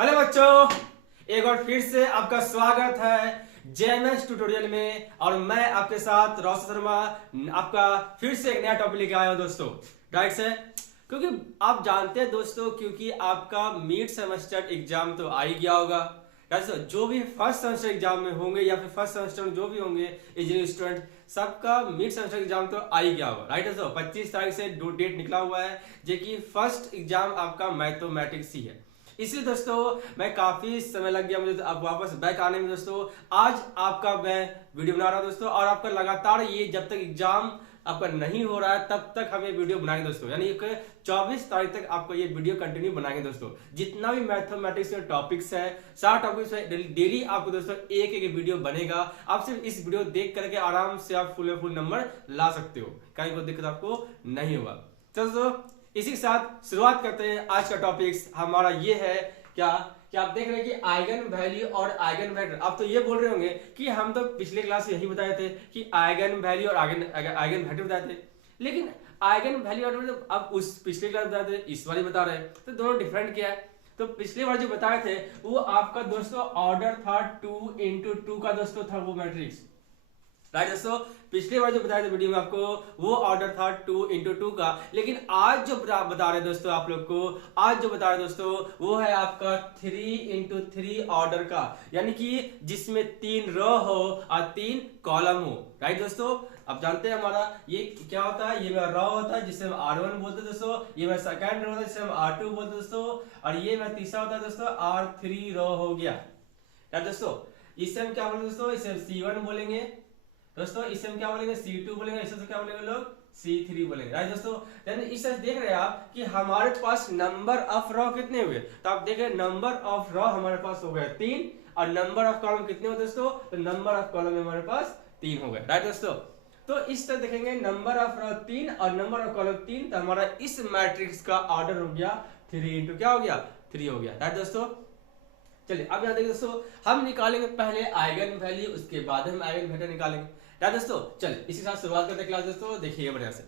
Hello बच्चों, एक बार फिर से आपका स्वागत है जेएमएस ट्यूटोरियल में। और मैं आपके साथ रोशन शर्मा आपका फिर से एक नया टॉपिक लेके आया हूं दोस्तों। राइट से क्योंकि आप जानते हैं दोस्तों, क्योंकि आपका मिड सेमेस्टर एग्जाम तो आ ही गया होगा। जो भी फर्स्ट सेमेस्टर एग्जाम में होंगे या फिर फर्स्ट सेमेस्टर में जो भी होंगे इंजीनियरिंग स्टूडेंट, सबका मिड सेमेस्टर एग्जाम तो आ ही गया होगा। राइट है। 25 तारीख से डेट निकला हुआ है, जो कि फर्स्ट एग्जाम आपका मैथमेटिक्स ही है। इसलिए दोस्तों मैं काफी समय लग गया मुझे तो अब वापस बैक आने में। दोस्तों आज आपका मैं वीडियो बना रहा हूं दोस्तों, और आपका लगातार ये जब तक एग्जाम आपका नहीं हो रहा है तब तक हम ये वीडियो बनाएंगे दोस्तों। यानी 24 तारीख तक आपको ये वीडियो कंटिन्यू बनाएंगे दोस्तों। जितना भी मैथमेटिक्स में टॉपिक्स है, सारे टॉपिक्स में डेली आपको दोस्तों एक एक वीडियो बनेगा। आप सिर्फ इस वीडियो देख करके आराम से आप फुल नंबर ला सकते हो, कहीं कोई दिक्कत आपको नहीं होगा। तो दोस्तों इसी के साथ शुरुआत करते हैं। आज का टॉपिक्स हमारा ये है क्या आप देख रहे हैं कि आइगन वैल्यू और आइगन वेक्टर। आप तो ये बोल रहे होंगे कि हम तो पिछले क्लास यही बताए थे कि आइगन वैल्यू और आइगन वेक्टर बताए थे, लेकिन आइगन वैल्यू और अब उस पिछले क्लास बताए थे, इस वाली बता रहे हैं, तो दोनों डिफरेंट क्या है। तो पिछले बार जो बताए थे वो आपका दोस्तों ऑर्डर था 2 into 2 का दोस्तों था वो मैट्रिक्स। राइट दोस्तों, पिछले बार जो बताया था वीडियो में आपको वो ऑर्डर था 2 into 2 का। लेकिन आज जो बता रहे हैं दोस्तों आप लोग को, आज जो बता रहे हैं दोस्तों वो है आपका 3 into 3 ऑर्डर का, यानी कि जिसमें 3 रो हो और 3 कॉलम हो। राइट दोस्तों, आप जानते हैं हमारा ये क्या होता है, ये मेरा रो होता है जिसे हम R1 बोलते हैं दोस्तों, ये मेरा सेकंड रो होता है जिसे हम R2 बोलते हैं दोस्तों, और ये मेरा तीसरा होता है दोस्तों R3 रो हो गया। राइट दोस्तों, इससे हम क्या बोलेंगे दोस्तों, इसे हम C1 बोलेंगे दोस्तों, इसे हम क्या बोलेंगे C2 बोलेंगे, इसे क्या बोलेंगे लोग C3 बोलेंगे। राइट दोस्तों, यानी इस तरह देख रहे हैं आप कि हमारे पास नंबर ऑफ रो कितने हुए। तो आप देख रहे हैं नंबर ऑफ रो हमारे पास हो गए 3, और नंबर ऑफ कॉलम कितने हुए दोस्तों, तो नंबर ऑफ कॉलम हमारे पास 3 हो गए। राइट दोस्तों, तो इस तरह देखेंगे नंबर ऑफ रो 3 और नंबर ऑफ कॉलम 3, तो हमारा इस मैट्रिक्स का ऑर्डर हो गया 3 into क्या हो गया 3 हो गया। राइट दोस्तों, चलिए अब यहाँ देखिए दोस्तों, हम निकालेंगे पहले आइगन वैल्यू, उसके बाद हम आइगन वेक्टर निकालेंगे। राइट दोस्तों, चलिए इसी साथ शुरुआत करते हैं क्लास दोस्तों। देखिए बढ़िया से,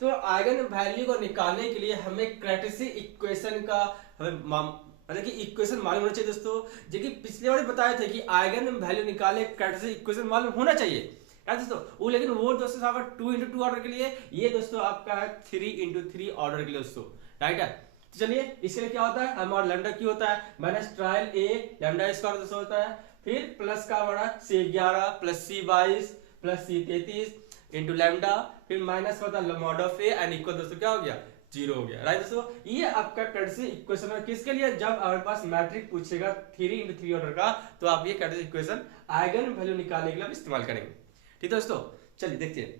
तो आइगन वैल्यू को निकालने के लिए हमें क्राइटेरिस्टिक इक्वेशन का मतलब कि इक्वेशन मालूम होना चाहिए दोस्तों। जो कि पिछले बार बताए थे कि आइगन वैल्यू निकाले क्राइटेरिस्टिक इक्वेशन मालूम होना चाहिए। राइट दोस्तों, वो लेकिन वो दोस्तों आपका 2 into 2 ऑर्डर के लिए, ये दोस्तों आपका है 3 into 3 ऑर्डर के लिए दोस्तों। राइट है, तो चलिए इसके लिए क्या होता है, हमारा लैम्डा क्यू होता है माइनस ट्रायल ए लैम्डा स्क्वायर दोस्तों होता है, फिर प्लस का हमारा C11 plus C22 plus C33 into lambda, फिर माइनस होता है mod of A and equal दोस्तों क्या हो गया 0 हो गया। राइट दोस्तों, ये आपका क्राइटेरिस्टिक इक्वेशन है किसके लिए, जब हमारे पास मैट्रिक पूछेगा 3 into 3 ऑर्डर का, तो आप ये क्राइटेरिस्टिक इक्वेशन आइगन वैल्यू निकालने के लिए इस्तेमाल करेंगे। ठीक है दोस्तों, चलिए देखते हैं।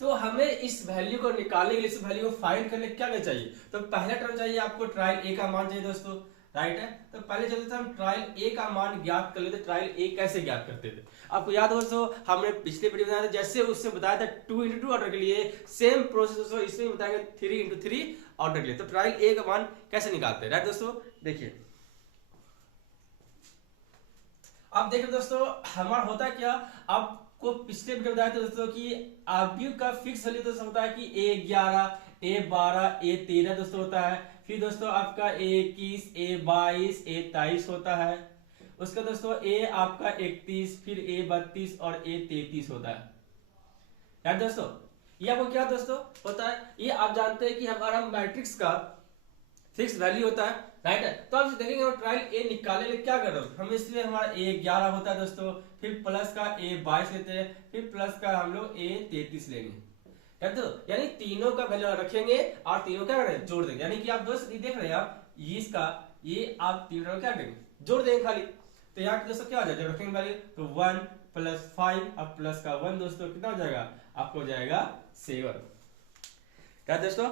तो हमें इस वैल्यू को निकालने के लिए, इस वैल्यू को फाइंड करने क्या क्या चाहिए, तो पहला टर्म चाहिए आपको ट्रायल ए का मान चाहिए दोस्तों। राइट है, तो पहले चलते थे हम ट्रायल ए का मान ज्ञात कर लेते। ट्रायल ए कैसे ज्ञात करते थे, आपको याद हो दोस्तों, हमने पिछले वीडियो में बताया था, जैसे उससे बताया था 2 into 2 ऑर्डर के लिए, सेम प्रोसेस दोस्तों इसमें बताएंगे 3 into 3 ऑर्डर के लिए। तो ट्रायल ए का मान कैसे निकालते हैं। राइट दोस्तों, देखिए अब देखिए दोस्तों हमारा होता क्या, आपको पिछले वीडियो बताया था दोस्तों कि आरबीयू का फिक्स वैल्यू दोस्तों होता है कि A11 A12 A13 दोस्तों होता है। फिर दोस्तों आपका A21 A22 A23 होता है। उसका दोस्तों A आपका 31, फिर A32 और A33 होता है। यार दोस्तों ये आपको क्या दोस्तों होता है, ये आप जानते हैं कि हमारा मैट्रिक्स का फिक्स वैल्यू होता है। राइट है, तो आप देखेंगे हम ट्रायल ए निकालने लिए क्या कर रहे हो, हम इसलिए हमारा A11 होता है दोस्तों, फिर प्लस का A22 लेते हैं, फिर प्लस का हम लोग A33 लेंगे। तो यानी तीनों का वैल्यू रखेंगे और तीनों क्या करेंगे जोड़ देंगे। यानी कि आप दोस्त ये देख रहे हैं आप इसका ये आप तीनों क्या करेंगे जोड़ देंगे खाली। तो यहाँ दोस्तों क्या हो जाएगा जब रखेंगे वैल्यू, तो 1 + 5 और प्लस का 1 दोस्तों कितना हो जाएगा, आपको हो जाएगा 7। क्या दोस्तों,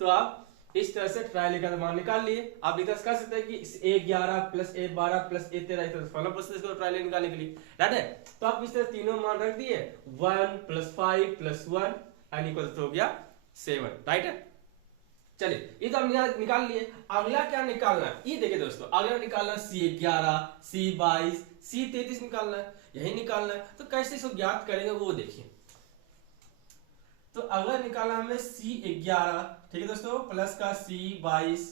तो आप इस तरह से ट्रायल का मान निकाल लिए। आप इधर कर सकते हैं कि A11 plus A12 plus A13 इस तरह फॉलो प्रोसेस को ट्रायल निकालने के लिए। राइट है, तो आप इस तरह तीनों मान रख दिए, 1 + 5 + 1 एंड इक्वल हो गया 7। राइट है, चलिए ये तो हम निकाल लिए। अगला क्या निकालना है, ये देखिए दोस्तों, अगला निकालना C11 C22 C33 निकालना है, यही निकालना है। तो कैसे इसको ज्ञात करेंगे वो देखिए। तो अगला निकालना हमें C11, ठीक है दोस्तों, प्लस का C22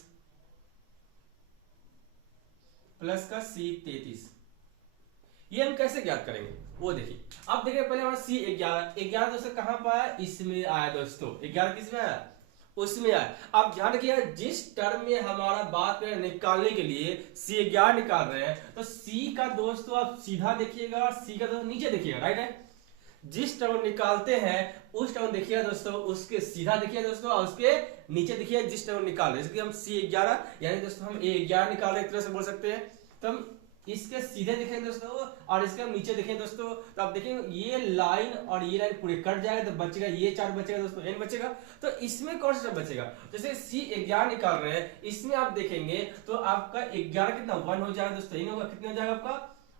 प्लस का C33। ये हम कैसे ज्ञात करेंगे वो देखिए। अब देखिए पहले हमारा C11 दोस्तों कहां पर आया, इसमें आया दोस्तों। 11 किस में आया, उसमें आया। अब ध्यान रखिएगा जिस टर्म में हमारा बात करें निकालने के लिए C11 निकाल रहे हैं तो C का दोस्तों आप सीधा देखिएगा और C का दोस्तों नीचे देखिएगा, राइट है। जिस टर्म निकालते हैं उस टर्म देखिएगा दोस्तों, उसके सीधा देखिए दोस्तों और उसके नीचे देखिए जिस टर्म निकाल रहे हैं। जैसे कि हम C11 यानी दोस्तों हम A11 निकाल रहे हैं, एक तरह से बोल सकते हैं। तो हम इसके सीधे देखेंगे दोस्तों और इसके नीचे देखेंगे दोस्तों, तो आप देखेंगे ये लाइन और ये लाइन पूरे कट जाएगा तो बचेगा ये 4 बचेगा दोस्तों, n बचेगा। तो इसमें कौन सा बचेगा, जैसे C11 निकाल रहे हैं, इसमें आप देखेंगे तो आपका 11 कितना 1 हो जाएगा दोस्तों, इन होगा कितना हो जाएगा आपका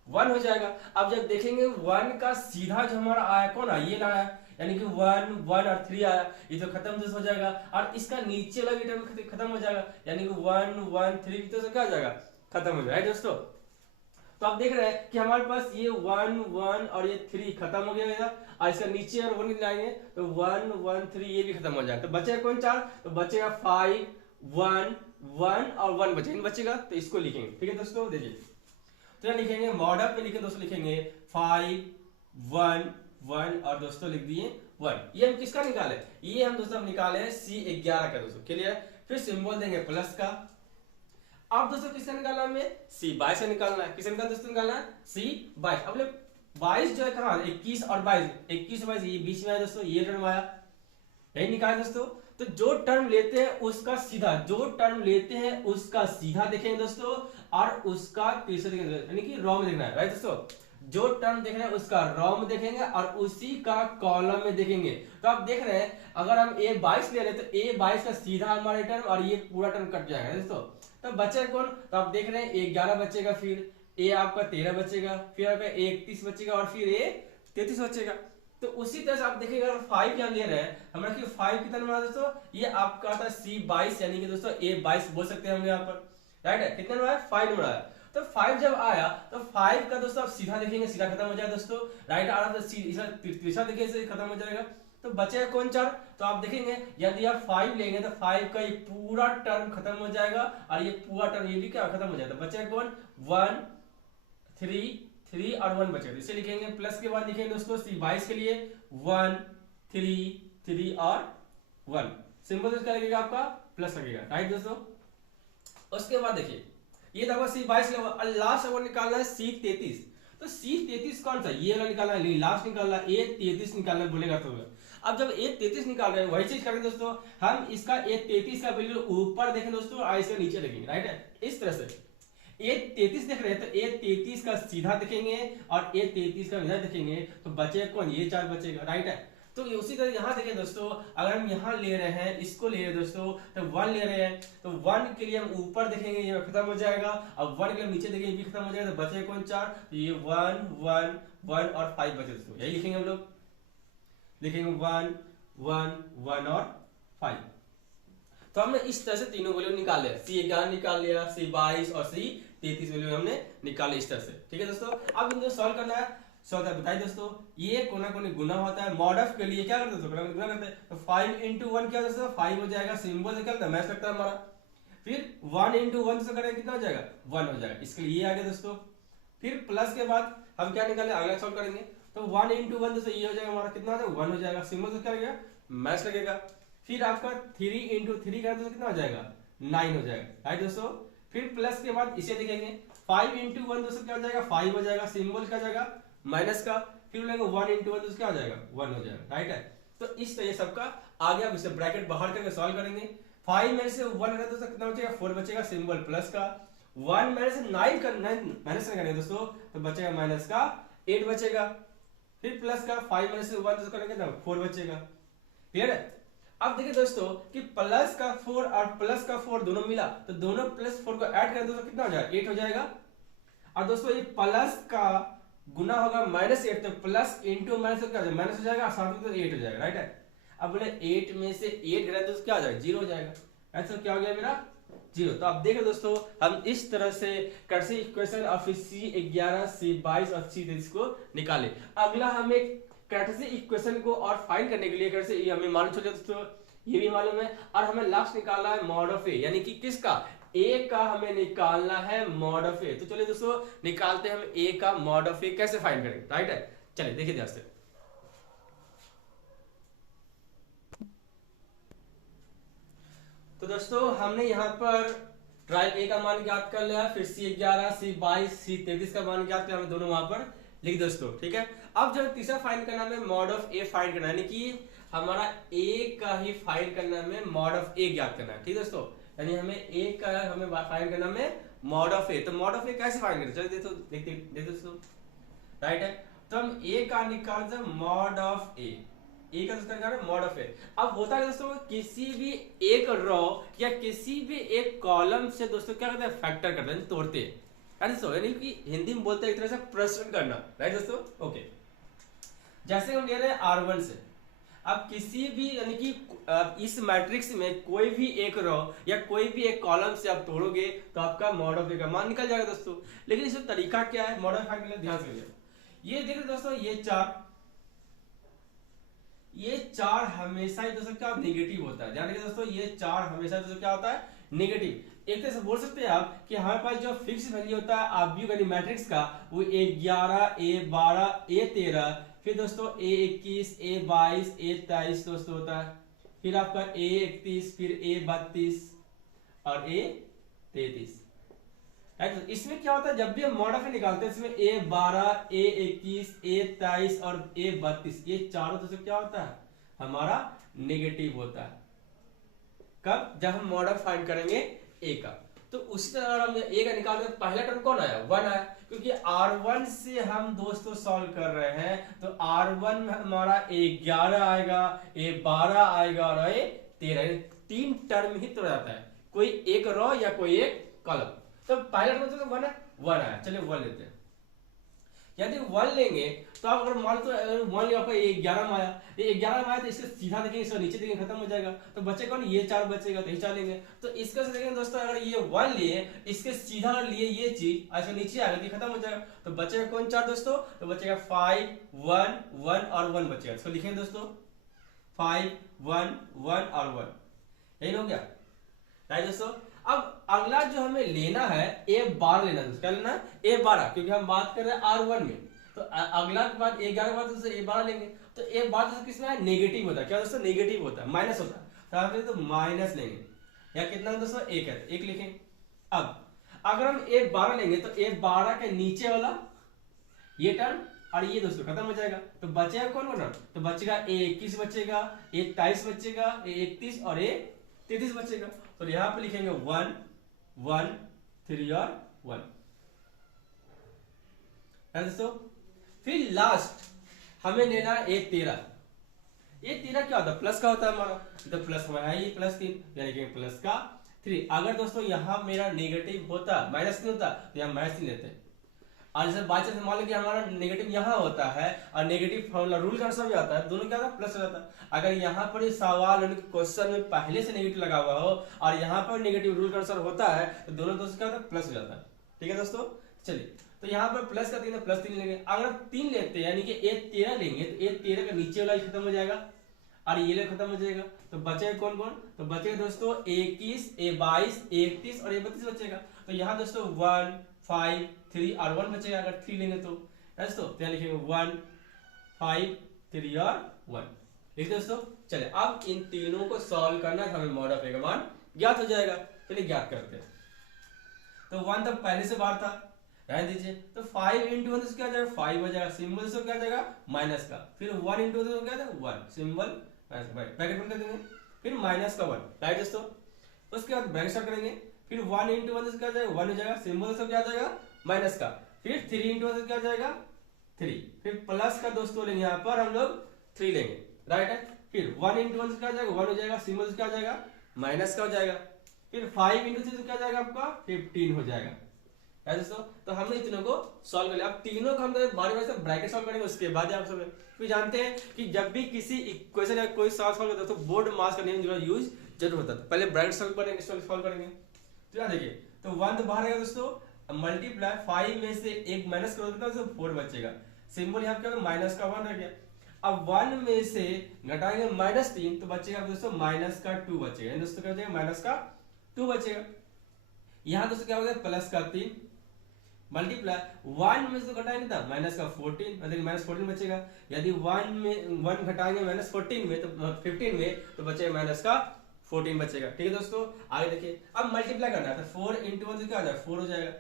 1 हो जाएगा। अब जब देखेंगे 1 का सीधा जो हमारा आया कौन आया, ये लाया, यानी कि 1 1 और 3 आया, ये तो खत्म दोस्तों हो जाएगा। और इसका नीचे वाला भी टर्म खत्म हो जाएगा, यानी कि 1 1 3 तो क्या हो जाएगा, खत्म हो जाएगा दोस्तों। तो आप देख रहे हैं कि हमारे पास ये 1 1 और ये 3 खत्म हो गया और इसका नीचे और 1 लाएंगे तो 1 1 3 ये भी खत्म हो जाएगा। तो बचेगा कौन 4, तो बचेगा 5 1 1 और 1 बचेगा। तो इसको लिखेंगे, ठीक है दोस्तों। देखिए तो क्या लिखेंगे, मॉडल में लिखेंगे दोस्तों, लिखेंगे 5 1 1 और दोस्तों लिख दिए 1। ये हम किसका निकाले, ये हम दोस्तों हम निकाले C11 का दोस्तों, क्लियर। फिर सिंबल देंगे प्लस का। अब दोस्तों किसका निकालना है, हमें C22 का निकालना है। किसका निकालना दोस्तों, निकालना है C22। अब 22 जो है कहां, 21 और 22, 21 और 22 ये बीच में है दोस्तों, ये टर्म आया, यही निकाले दोस्तों। तो जो टर्म लेते हैं उसका सीधा, जो टर्म लेते हैं उसका सीधा देखेंगे दोस्तों और उसका तीसरा देखेंगे, यानी कि रॉ में देखना है, राइट दोस्तों। जो टर्म देख रहे हैं उसका रॉ में देखेंगे और उसी का कॉलम में देखेंगे। तो आप देख रहे हैं अगर हम A22 ले रहे हैं तो A22 का सीधा हमारा टर्म और ये पूरा टर्म कट जाएगा दोस्तों। तो बचेगा कौन, तो आप देख रहे हैं A11 बचेगा, फिर A आपका 13 बचेगा, फिर आपका A31 बचेगा और फिर A33 बचेगा। तो उसी तरह से आप देखिएगा अगर 5 यहाँ ले रहे हैं हमारा, कि 5 कितना बना दोस्तों, ये आपका आता है C22 यानी कि दोस्तों A22 बोल सकते हैं हम यहाँ पर, राइट है। कितना नंबर है, 5 नंबर आया। तो 5 जब आया तो 5 का दोस्तों आप सीधा देखेंगे, सीधा खत्म हो जाएगा दोस्तों, राइट आ रहा तो तीसरा देखिए से खत्म हो जाएगा। तो बचेगा कौन 4, तो आप देखेंगे यदि आप 5 लेंगे तो 5 का ये पूरा टर्म खत्म हो जाएगा और ये पूरा टर्म ये भी क्या खत्म हो जाएगा। बचेगा कौन 1 3 और 1 बचेगा। इसे लिखेंगे प्लस के बाद लिखेंगे दोस्तों C22 के लिए 1 3 और 1, सिंबल क्या लगेगा आपका प्लस लगेगा, राइट दोस्तों। उसके बाद देखिए ये देखो C22 लास्ट अगर निकालना है C33। तो C33 कौन सा, ये वाला निकालना है, लास्ट निकालना है, A33 निकालना बोलेगा तो। अब जब A33 निकाल रहे हैं वही चीज करेंगे दोस्तों, हम इसका A33 का वैल्यू ऊपर देखेंगे दोस्तों और इसके नीचे देखेंगे, राइट है। इस तरह से A33 देख रहे हैं तो A33 का सीधा देखेंगे और A33 का इधर देखेंगे तो बचेगा कौन, ये 4 बचेगा, राइट है। तो उसी तरह यहाँ देखिए दोस्तों, अगर हम यहाँ ले रहे हैं, इसको ले रहे हैं दोस्तों, तो 1 ले रहे हैं तो 1 के लिए हम ऊपर देखेंगे ये खत्म हो जाएगा, अब 1 के लिए नीचे देखेंगे ये भी खत्म हो जाएगा, तो बचेगा कौन 4, तो ये 1 1 1 और 5 बचे दोस्तों, यही लिखेंगे हम लोग, लिखेंगे 1 1 1 और 5। तो हमने इस तरह से तीनों वैल्यू निकाल लिया, C11 निकाल लिया, C22 और C33 वैल्यू हमने निकाले इस तरह से, ठीक है दोस्तों। अब इनको सॉल्व करना है। बताइए दोस्तों, ये कोना कोनी गुना होता है, मॉडफ के लिए क्या करते हैं, गुना करते हैं। तो 5 into 1 क्या दोस्तों 5 हो जाएगा, सिंबल से क्या होता है मैच लगता है हमारा। फिर 1 into 1 से करेंगे कितना हो जाएगा 1 हो जाएगा, इसके लिए ये आ गया दोस्तों। फिर प्लस के बाद हम क्या निकाले, अगला सॉल्व करेंगे तो 1 into 1 दोस्तों ये हो जाएगा हमारा, कितना हो जाएगा 1 हो जाएगा, सिंबल से क्या लगेगा मैच लगेगा। फिर आपका 3 into 3 करें तो कितना हो जाएगा 9 हो जाएगा, राइट दोस्तों। फिर प्लस के बाद इसे देखेंगे 5 into 1 दोस्तों क्या हो जाएगा 5 हो जाएगा, सिंबल क्या हो जाएगा माइनस का। फिर लेंगे 1 into 1 तो क्या हो जाएगा 1 हो जाएगा, राइट है। तो इस तरह सबका आगे आप इसे ब्रैकेट बाहर करके सॉल्व करेंगे। 5 में से 1 हटा तो कितना बचेगा 4 बचेगा, सिंबल प्लस का। 1 में से 9 का 9 माइनस करेंगे दोस्तों तो बचेगा माइनस का 8 बचेगा। फिर प्लस का 5 में से 1 करेंगे ना 4 बचेगा, क्लियर है। अब देखिए दोस्तों कि प्लस का 4 और प्लस का 4 दोनों मिला तो दोनों प्लस 4 को ऐड करें दोस्तों कितना हो जाएगा 8 हो जाएगा। और दोस्तों ये प्लस का गुना होगा -8 तो प्लस इंटू माइनस क्या हो जाएगा माइनस हो जाएगा, साथ में तो 8 हो जाएगा, राइट है। अब बोले 8 में से 8 घटाए तो क्या हो जाएगा 0 हो जाएगा, ऐसा क्या हो गया मेरा 0। तो आप देखो दोस्तों हम इस तरह से कर्सिव इक्वेशन और फिर C11 C22 और C33 को निकाले। अगला हमें कार्टेशियन इक्वेशन को और फाइंड करने के लिए कैसे हमें मालूम चल जाए दोस्तों ये भी मालूम है। और हमें लास्ट निकालना है मॉड ऑफ ए, यानी कि किसका, ए का हमें निकालना है मॉड ऑफ ए। तो चलिए दोस्तों निकालते हैं हम ए का मॉड ऑफ ए, कैसे फाइंड करेंगे, राइट है। चलिए देखिए ध्यान से। तो दोस्तों हमने यहाँ पर ट्रायल ए का मान ज्ञात कर लिया, फिर C11, C22, C33 का मान ज्ञात किया, हमने दोनों वहां पर लिख दोस्तों, ठीक है। अब जब तीसरा फाइंड करना है मॉड ऑफ ए फाइंड करना है, यानी कि हमारा ए का ही फाइंड करना है, मॉड ऑफ ए ज्ञात करना है, ठीक दोस्तों। यानी हमें ए का हमें फाइंड करना है मॉड ऑफ ए। तो मॉड ऑफ ए कैसे फाइंड करें, चलिए देखते दोस्तों, राइट है। तो हम ए का निकालते हैं मॉड ऑफ ए, ए का इसका है मॉड ऑफ ए। अब होता है दोस्तों किसी भी एक रो या किसी भी एक कॉलम से दोस्तों क्या करते हैं, फैक्टर करते हैं, तोड़ते हैं, यानी कि हिंदी में बोलते हैं एक तरह से प्रश्न करना, राइट दोस्तों, ओके। जैसे हम ले रहे हैं R1 से, अब किसी भी यानी कि इस मैट्रिक्स में कोई भी एक रो या कोई भी एक कॉलम से आप तोड़ोगे तो आपका मॉड ऑफ ए का मान निकल जाएगा दोस्तों। लेकिन इसमें तरीका क्या है मॉड ऑफ ए फाइंड करने का, ध्यान से ये देखिए दोस्तों, ये चार हमेशा ही दोस्तों क्या नेगेटिव होता है, ध्यान रखिए दोस्तों, ये चार हमेशा दोस्तों क्या होता है, नेगेटिव। एक तरह से बोल सकते हैं आप कि हमारे पास जो फिक्स वैल्यू होता है आव्यूह यानी मैट्रिक्स का, वो A11, A12, A13, फिर दोस्तों A21, A22, A23 दोस्तों होता है, फिर आपका A31, फिर A32 और A33। इसमें क्या होता है, जब भी हम मॉड ऑफ ए निकालते हैं इसमें A12, A21, A23 और A32, ये चारों दोस्तों क्या होता है, हमारा नेगेटिव होता है। कब, जब हम मॉड ऑफ फाइंड करेंगे ए का। तो उसी तरह हम ए का निकालते हैं, पहला टर्म कौन आया, 1 आया, क्योंकि R1 से हम दोस्तों सॉल्व कर रहे हैं। तो R1 में हमारा A11 आएगा, A12 आएगा और A13, तीन टर्म ही तो जाता है, कोई एक रो या कोई एक कॉलम। तो पहला टर्म तो 1 है, 1 आया, चलिए 1 लेते हैं। यदि 1 लेंगे तो आप अगर मान तो 1 लिया, आपका 11 में आया, ये 11 में आया तो इससे सीधा देखेंगे, इसको नीचे देखेंगे, खत्म हो जाएगा। तो बचेगा कौन, ये 4 बचेगा, तो ये 4 लेंगे। तो इसका से देखेंगे दोस्तों, अगर ये 1 लिए, इसके सीधा अगर लिए ये चीज, ऐसे नीचे आ गई, खत्म हो जाएगा। तो बचेगा कौन 4 दोस्तों, तो बचेगा 5, 1, 1 और 1 बचेगा। इसको लिखेंगे दोस्तों 5, 1, 1 और 1, यही हो गया, राइट दोस्तों। अब अगला जो हमें लेना है A12 लेना है, क्या लेना है, A12, क्योंकि हम बात कर रहे हैं R1 में। तो अगला के बाद A11 के बाद दोस्तों A12 लेंगे। तो A12 दोस्तों किसमें है, नेगेटिव होता है, क्या दोस्तों, नेगेटिव होता है, माइनस होता है। तो हम तो माइनस लेंगे, या कितना दोस्तों, 1 है, 1 लिखेंगे। अब अगर हम A12 लेंगे तो A12 के नीचे वाला ये टर्म और ये दोस्तों खत्म हो जाएगा। तो बचेगा कौन कौन, तो बचेगा A21 बचेगा, A23 बचेगा, A31 और A33 बचेगा। तो यहां पे लिखेंगे 1, 1, 3 और 1, दोस्तों। फिर लास्ट हमें लेना है A13। A13 क्या होता है, प्लस का होता है हमारा, तो प्लस में है ये +3, यानी कि प्लस का 3। अगर दोस्तों यहां मेरा नेगेटिव होता, -3 होता, तो यहां -3 लेते हैं। और जैसे बाई चांस मान लो कि हमारा नेगेटिव यहाँ होता है और नेगेटिव फॉर्मूला रूल का आंसर भी आता है, दोनों क्या होता है, प्लस हो जाता है। अगर यहाँ पर सवाल क्वेश्चन में पहले से नेगेटिव लगा हुआ हो और यहाँ पर नेगेटिव रूल का आंसर होता है, तो दोनों दोस्तों क्या होता है, प्लस हो जाता है, ठीक है दोस्तों। चलिए, तो यहाँ पर प्लस का 3 है, +3 लेंगे। अगर 3 लेते हैं यानी कि A13 लेंगे, तो A13 का नीचे वाला खत्म हो जाएगा और ये खत्म हो जाएगा। तो बचेगा कौन कौन, तो बचेगा दोस्तों A21, A22, A31 और A32 बचेगा। तो यहाँ दोस्तों 1, 5, 3 और 1 बचेगा, अगर 3 लेंगे तो दोस्तों यहाँ लिखेंगे 1, 5, 3 और 1, ठीक है दोस्तों। चलिए अब इन तीनों को सॉल्व करना है, हमें मॉड ऑफ ए का मान ज्ञात हो जाएगा। चलिए ज्ञात करते हैं। तो 1 तक पहले से बाहर था, रहने दीजिए। तो 5 × 1 तो क्या जाएगा, 5 हो जाएगा, सिंबल से क्या जाएगा, माइनस का। फिर 1 × 2 तो क्या जाएगा, 1, सिंबल ब्रैकेट बंद कर देंगे, फिर माइनस का 1, राइट दोस्तों। उसके बाद ब्रैकेट स्टार्ट करेंगे, फिर 1 × 1 से क्या जाएगा, 1 हो जाएगा, सिंबल से क्या जाएगा, माइनस का। फिर 3 × 1 से क्या जाएगा, 3, फिर प्लस का दोस्तों लेंगे, यहाँ पर हम लोग 3 लेंगे, राइट है। फिर 1 × 1 से क्या जाएगा, 1 हो जाएगा, सिंबल से क्या जाएगा, माइनस का हो जाएगा। फिर 5 × 3 से क्या जाएगा आपका, 15 हो जाएगा, है दोस्तों। तो हमने तीनों को सॉल्व कर लिया। अब तीनों को हम बारी-बारी से ब्रैकेट सॉल्व करेंगे, उसके बाद आप सब फिर जानते हैं कि जब भी किसी इक्वेशन या कोई सॉल्व करते हैं तो बोर्ड मास का नियम जो यूज जरूर होता है। पहले ब्रैकेट सॉल्व करेंगे, सॉल्व करेंगे। तो यहाँ देखिए, तो 1 तो बाहर आएगा दोस्तों, मल्टीप्लाई 5 में से एक माइनस कर देता है तो 4 बचेगा, सिंबल यहाँ क्या होगा, माइनस का 1 रह गया। अब 1 में से घटाएंगे -3 तो बचेगा दोस्तों माइनस का 2 बचेगा, दोस्तों क्या बचेगा माइनस का 2 बचेगा। यहां दोस्तों क्या हो गया प्लस का 3 मल्टीप्लाई 1 में से तो घटाएंगे था माइनस का 14 मतलब -14 बचेगा। यदि 1 में 1 घटाएंगे -14 में तो 15 में तो बचेगा माइनस का 14 बचेगा। ठीक है दोस्तों, आगे देखिए अब मल्टीप्लाई करना है तो 4 × 1 क्या हो जाएगा 4 हो जाएगा।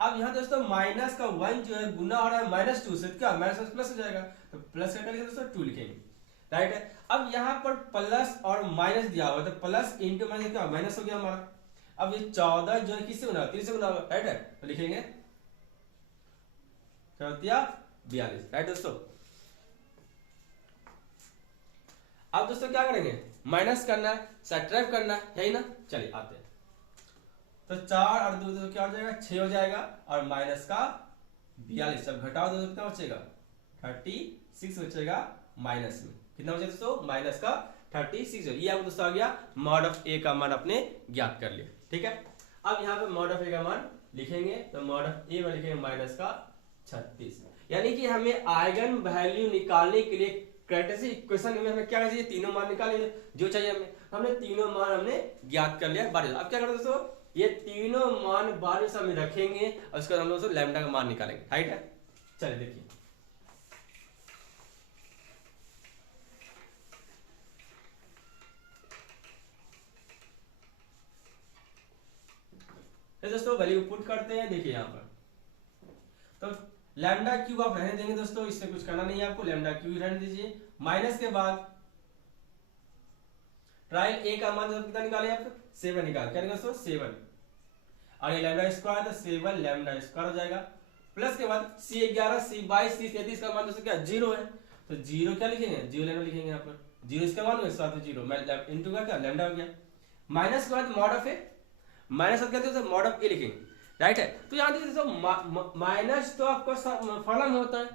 अब यहाँ दोस्तों माइनस का 1 जो है गुना हो रहा है -2 से, क्या माइनस प्लस हो जाएगा तो प्लस का दोस्तों 2 लिखेंगे, राइट है। अब यहाँ पर प्लस और माइनस दिया हुआ है तो प्लस इंटू माइनस क्या माइनस हो गया हमारा। अब ये 14 जो है किससे गुना 3 से गुना होगा, राइट है, तो लिखेंगे 42, राइट दोस्तों। अब दोस्तों क्या करेंगे माइनस करना है सब्ट्रैक्ट करना है, यही ना, चलिए आते हैं। तो 4 और 2 तो क्या हो जाएगा 6 हो जाएगा और माइनस का 42, सब घटाओ दोस्तों कितना बचेगा 36 बचेगा माइनस में, कितना बचेगा दोस्तों माइनस का 36। ये आपको दोस्तों आ गया मॉड ऑफ ए का मान अपने ज्ञात कर लिया। ठीक है, अब यहाँ पे मॉड ऑफ ए का मान लिखेंगे तो मॉड ऑफ ए में लिखेंगे माइनस का 36, यानी कि हमें आइगन वैल्यू निकालने के लिए कैरेक्टरिस्टिक इक्वेशन में हमें क्या चाहिए तीनों मान निकालेंगे जो चाहिए हमें, हमने तीनों मान हमने ज्ञात कर लिया बार। अब क्या करें दोस्तों ये तीनों मान बार में रखेंगे और उसके बाद हम लोग लैम्डा का मान निकालेंगे, राइट है। चलिए देखिए दोस्तों वैल्यू पुट करते हैं। देखिए यहाँ पर तो लैम्डा क्यू आप रहने देंगे दोस्तों, इससे कुछ करना नहीं है आपको, लैम्डा क्यू ही रहने दीजिए। माइनस के बाद ट्रायल ए का मान कितना निकाले आप 7 निकाल, क्या दोस्तों 7 और ये लैम्डा स्क्वायर तो 7 लैम्डा स्क्वायर हो जाएगा। प्लस के बाद C11 C22 C33 का मान दोस्तों क्या 0 है तो 0 क्या लिखेंगे 0 लैम्डा लिखेंगे यहाँ पर, 0 इसका मान होगा साथ 0 इंटू का क्या लैम्डा हो गया। माइनस के बाद मॉड ऑफ ए, माइनस क्या दोस्तों मॉड ऑफ ए लिखेंगे, राइट है। तो यहाँ देखिए दोस्तों माइनस तो आपका फॉर्मूला में होता है,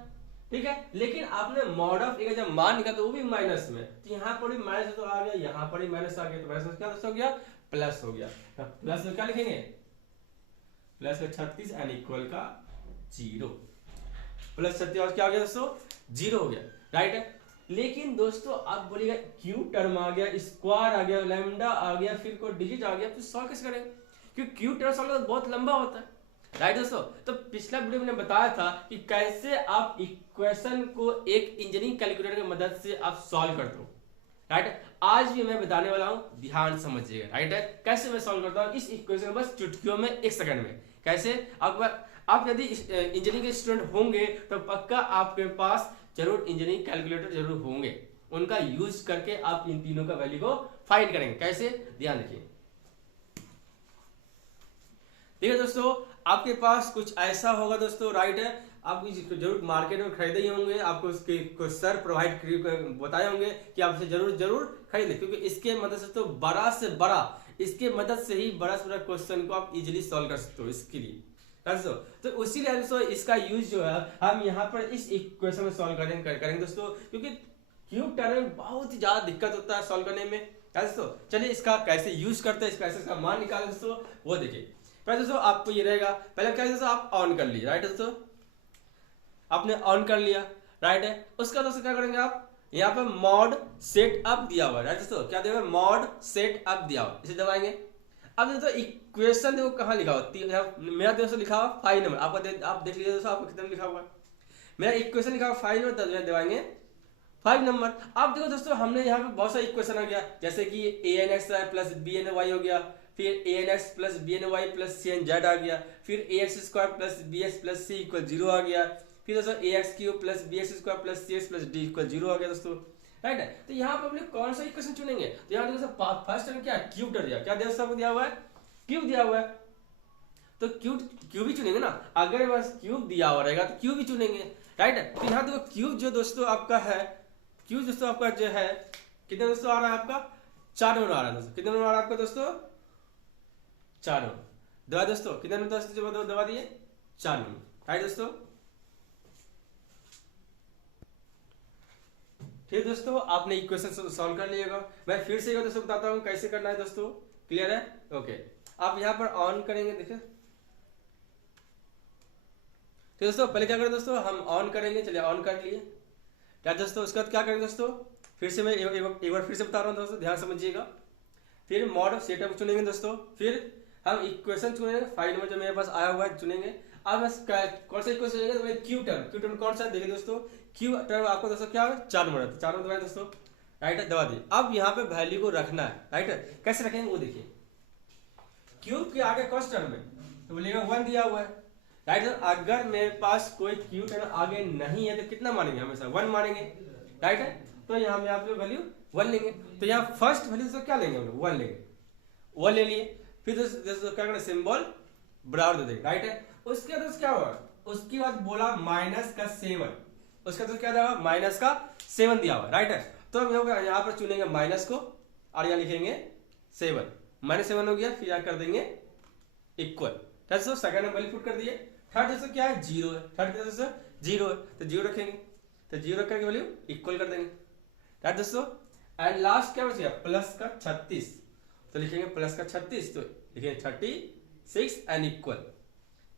ठीक है, लेकिन आपने मॉड ऑफ ए का जब मान निकाला तो वो भी माइनस में, तो यहाँ पर भी माइनस तो आ गया, यहाँ पर भी माइनस आ गया, तो माइनस क्या दोस्तों हो गया प्लस हो गया। तो प्लस में क्या लिखेंगे प्लस 36 एन इक्वल का 0, प्लस 36 क्या हो गया दोस्तों 0 हो गया, राइट है। लेकिन दोस्तों आप बोलिएगा क्यू टर्म आ गया, स्क्वायर आ गया, लैम्डा आ गया, फिर कोई डिजिट आ गया, तो सॉल्व कैसे करेंगे क्योंकि क्यू टर्म सॉल्व तो बहुत लंबा होता है, राइट दोस्तों। तो पिछला वीडियो में मैंने बताया था कि कैसे आप इक्वेशन को एक इंजीनियरिंग कैलकुलेटर की मदद से आप सॉल्व करते हो, राइट। आज भी मैं बताने वाला हूं, ध्यान समझिएगा, राइट है। कैसे मैं सॉल्व करता हूं इस इक्वेशन को बस चुटकियों में 1 सेकंड में। कैसे आप यदि इंजीनियरिंग के स्टूडेंट होंगे तो पक्का आपके पास जरूर इंजीनियरिंग कैलकुलेटर जरूर होंगे, उनका यूज करके आप इन तीनों का वैल्यू को फाइंड करेंगे। कैसे ध्यान रखिए, ठीक है दोस्तों, आपके पास कुछ ऐसा होगा दोस्तों, राइट है। आप जरूर मार्केट में खरीदे ही होंगे, आपको उसके सर प्रोवाइड बताए होंगे कि आप इसे जरूर जरूर खरीदें, क्योंकि इसके मदद से तो बड़ा से बड़ा, इसके मदद से ही बड़ा से बड़ा क्वेश्चन को आप इजीली सॉल्व कर सकते हो इसके लिए, दोस्तों। तो उसीलिए दोस्तों इसका यूज जो है हम यहाँ पर इस इक्वेशन में सॉल्व करेंगे दोस्तों, क्योंकि क्यूब टर्म में बहुत ही ज्यादा दिक्कत होता है सॉल्व करने में, दोस्तों। चलिए इसका कैसे यूज करते हैं, कैसे इसका मान निकालें दोस्तों, वो देखिए। पहले दोस्तों आपको ये रहेगा, पहले क्या दोस्तों आप ऑन कर लीजिए, राइट दोस्तों, आपने ऑन कर लिया, राइट है। उसका दोस्तों क्या करेंगे आप यहाँ पर मॉड सेट अप दिया हुआ है, राइट दोस्तों, क्या दिया हुआ मॉड सेट अप दिया हुआ, इसे दबाएंगे। अब दोस्तों इक्वेशन देखो कहाँ लिखा हुआ, मेरा दोस्तों लिखा हुआ 5 नंबर, आप देख लीजिए दोस्तों आपको कितना लिखा हुआ है, मेरा इक्वेशन लिखा हुआ 5 नंबर, तो दबाएंगे 5 नंबर। अब देखो दोस्तों हमने यहाँ पे बहुत सारा इक्वेशन आ गया, जैसे कि ANX प्लस BNY हो गया, फिर ANX plus BNY plus CNZ आ गया, फिर AX square plus BX plus C equal 0 आ गया, फिर दोस्तों AX cube plus BX square plus CX plus D equal 0 आ गया दोस्तों, राइट है। तो यहाँ पर हम लोग कौन सा इक्वेशन चुनेंगे, तो यहाँ देखो फर्स्ट टर्म क्या क्यूब दिया, क्या दिया सबको दिया हुआ है क्यूब दिया हुआ है, तो क्यूब ही चुनेंगे ना, अगर बस क्यूब दिया हुआ रहेगा तो क्यूब ही चुनेंगे, राइट है। तो यहाँ देखो क्यूब जो दोस्तों आपका है, क्यूब दोस्तों आपका जो है कितने दोस्तों आ रहा है आपका 4 नंबर आ रहा है दोस्तों, कितने नंबर आ रहा है आपका दोस्तों 4 नंबर, दबा दोस्तों कितने नंबर दोस्तों जो दबा दिए 4 नंबर, राइट दोस्तों। ठीक दोस्तों, आपने इक्वेशन सॉल्व कर लिएगा, मैं फिर से दोस्तों बताता हूँ कैसे करना है दोस्तों, क्लियर है, ओके। आप यहाँ पर ऑन करेंगे, देखिए तो दोस्तों पहले क्या करें दोस्तों हम ऑन करेंगे, चलिए ऑन कर लिए। क्या दोस्तों, उसके बाद क्या करेंगे दोस्तों, फिर से मैं एक बार फिर से बता रहा हूँ दोस्तों, ध्यान समझिएगा। फिर मॉड ऑफ सेटअप चुनेंगे दोस्तों, फिर हम इक्वेशन चुनेंगे, फाइल में जो मेरे पास आया हुआ है चुनेंगे। अब मैं कौन सा इक्वेशन चुनेंगे, तो मैं क्यू टर्म कौन सा, देखिए दोस्तों क्यू टर्म आपको दोस्तों क्या है, 4 नंबर है, 4 नंबर दबाए दोस्तों, राइट है, दबा दिए। अब यहाँ पे वैल्यू को रखना है, राइट है, कैसे रखेंगे वो देखिए। क्यूब के आगे कौन सा टर्म है, तो बोलिएगा 1 दिया हुआ है, राइट है। अगर मेरे पास कोई क्यू टर्म आगे नहीं है तो कितना मानेंगे, हमेशा 1 मानेंगे, राइट है। तो यहाँ पे आप वैल्यू 1 लेंगे, तो यहाँ फर्स्ट वैल्यू तो क्या लेंगे हम लोग, 1 लेंगे, 1 ले लिए। फिर दोस्तों क्या करें, सिंबल बराबर दे देंगे, राइट है। उसके बाद क्या हुआ, उसके बाद बोला -7, उसका तो क्या दिया, -7 दिया हुआ, राइट है। तो हम यहाँ पर चुनेंगे माइनस को और यहाँ लिखेंगे 7, -7 हो गया, फिर यहाँ कर देंगे इक्वल, दोस्तों सेकंड में वैल्यू पुट कर दिए। थर्ड दोस्तों क्या है, 0 है, थर्ड दोस्तों 0 है, तो 0 रखेंगे, तो 0 करके वैल्यू इक्वल कर देंगे, राइट दोस्तों। एंड लास्ट क्या बच गया, +36, तो लिखेंगे +36, तो लिखेंगे 36 एंड इक्वल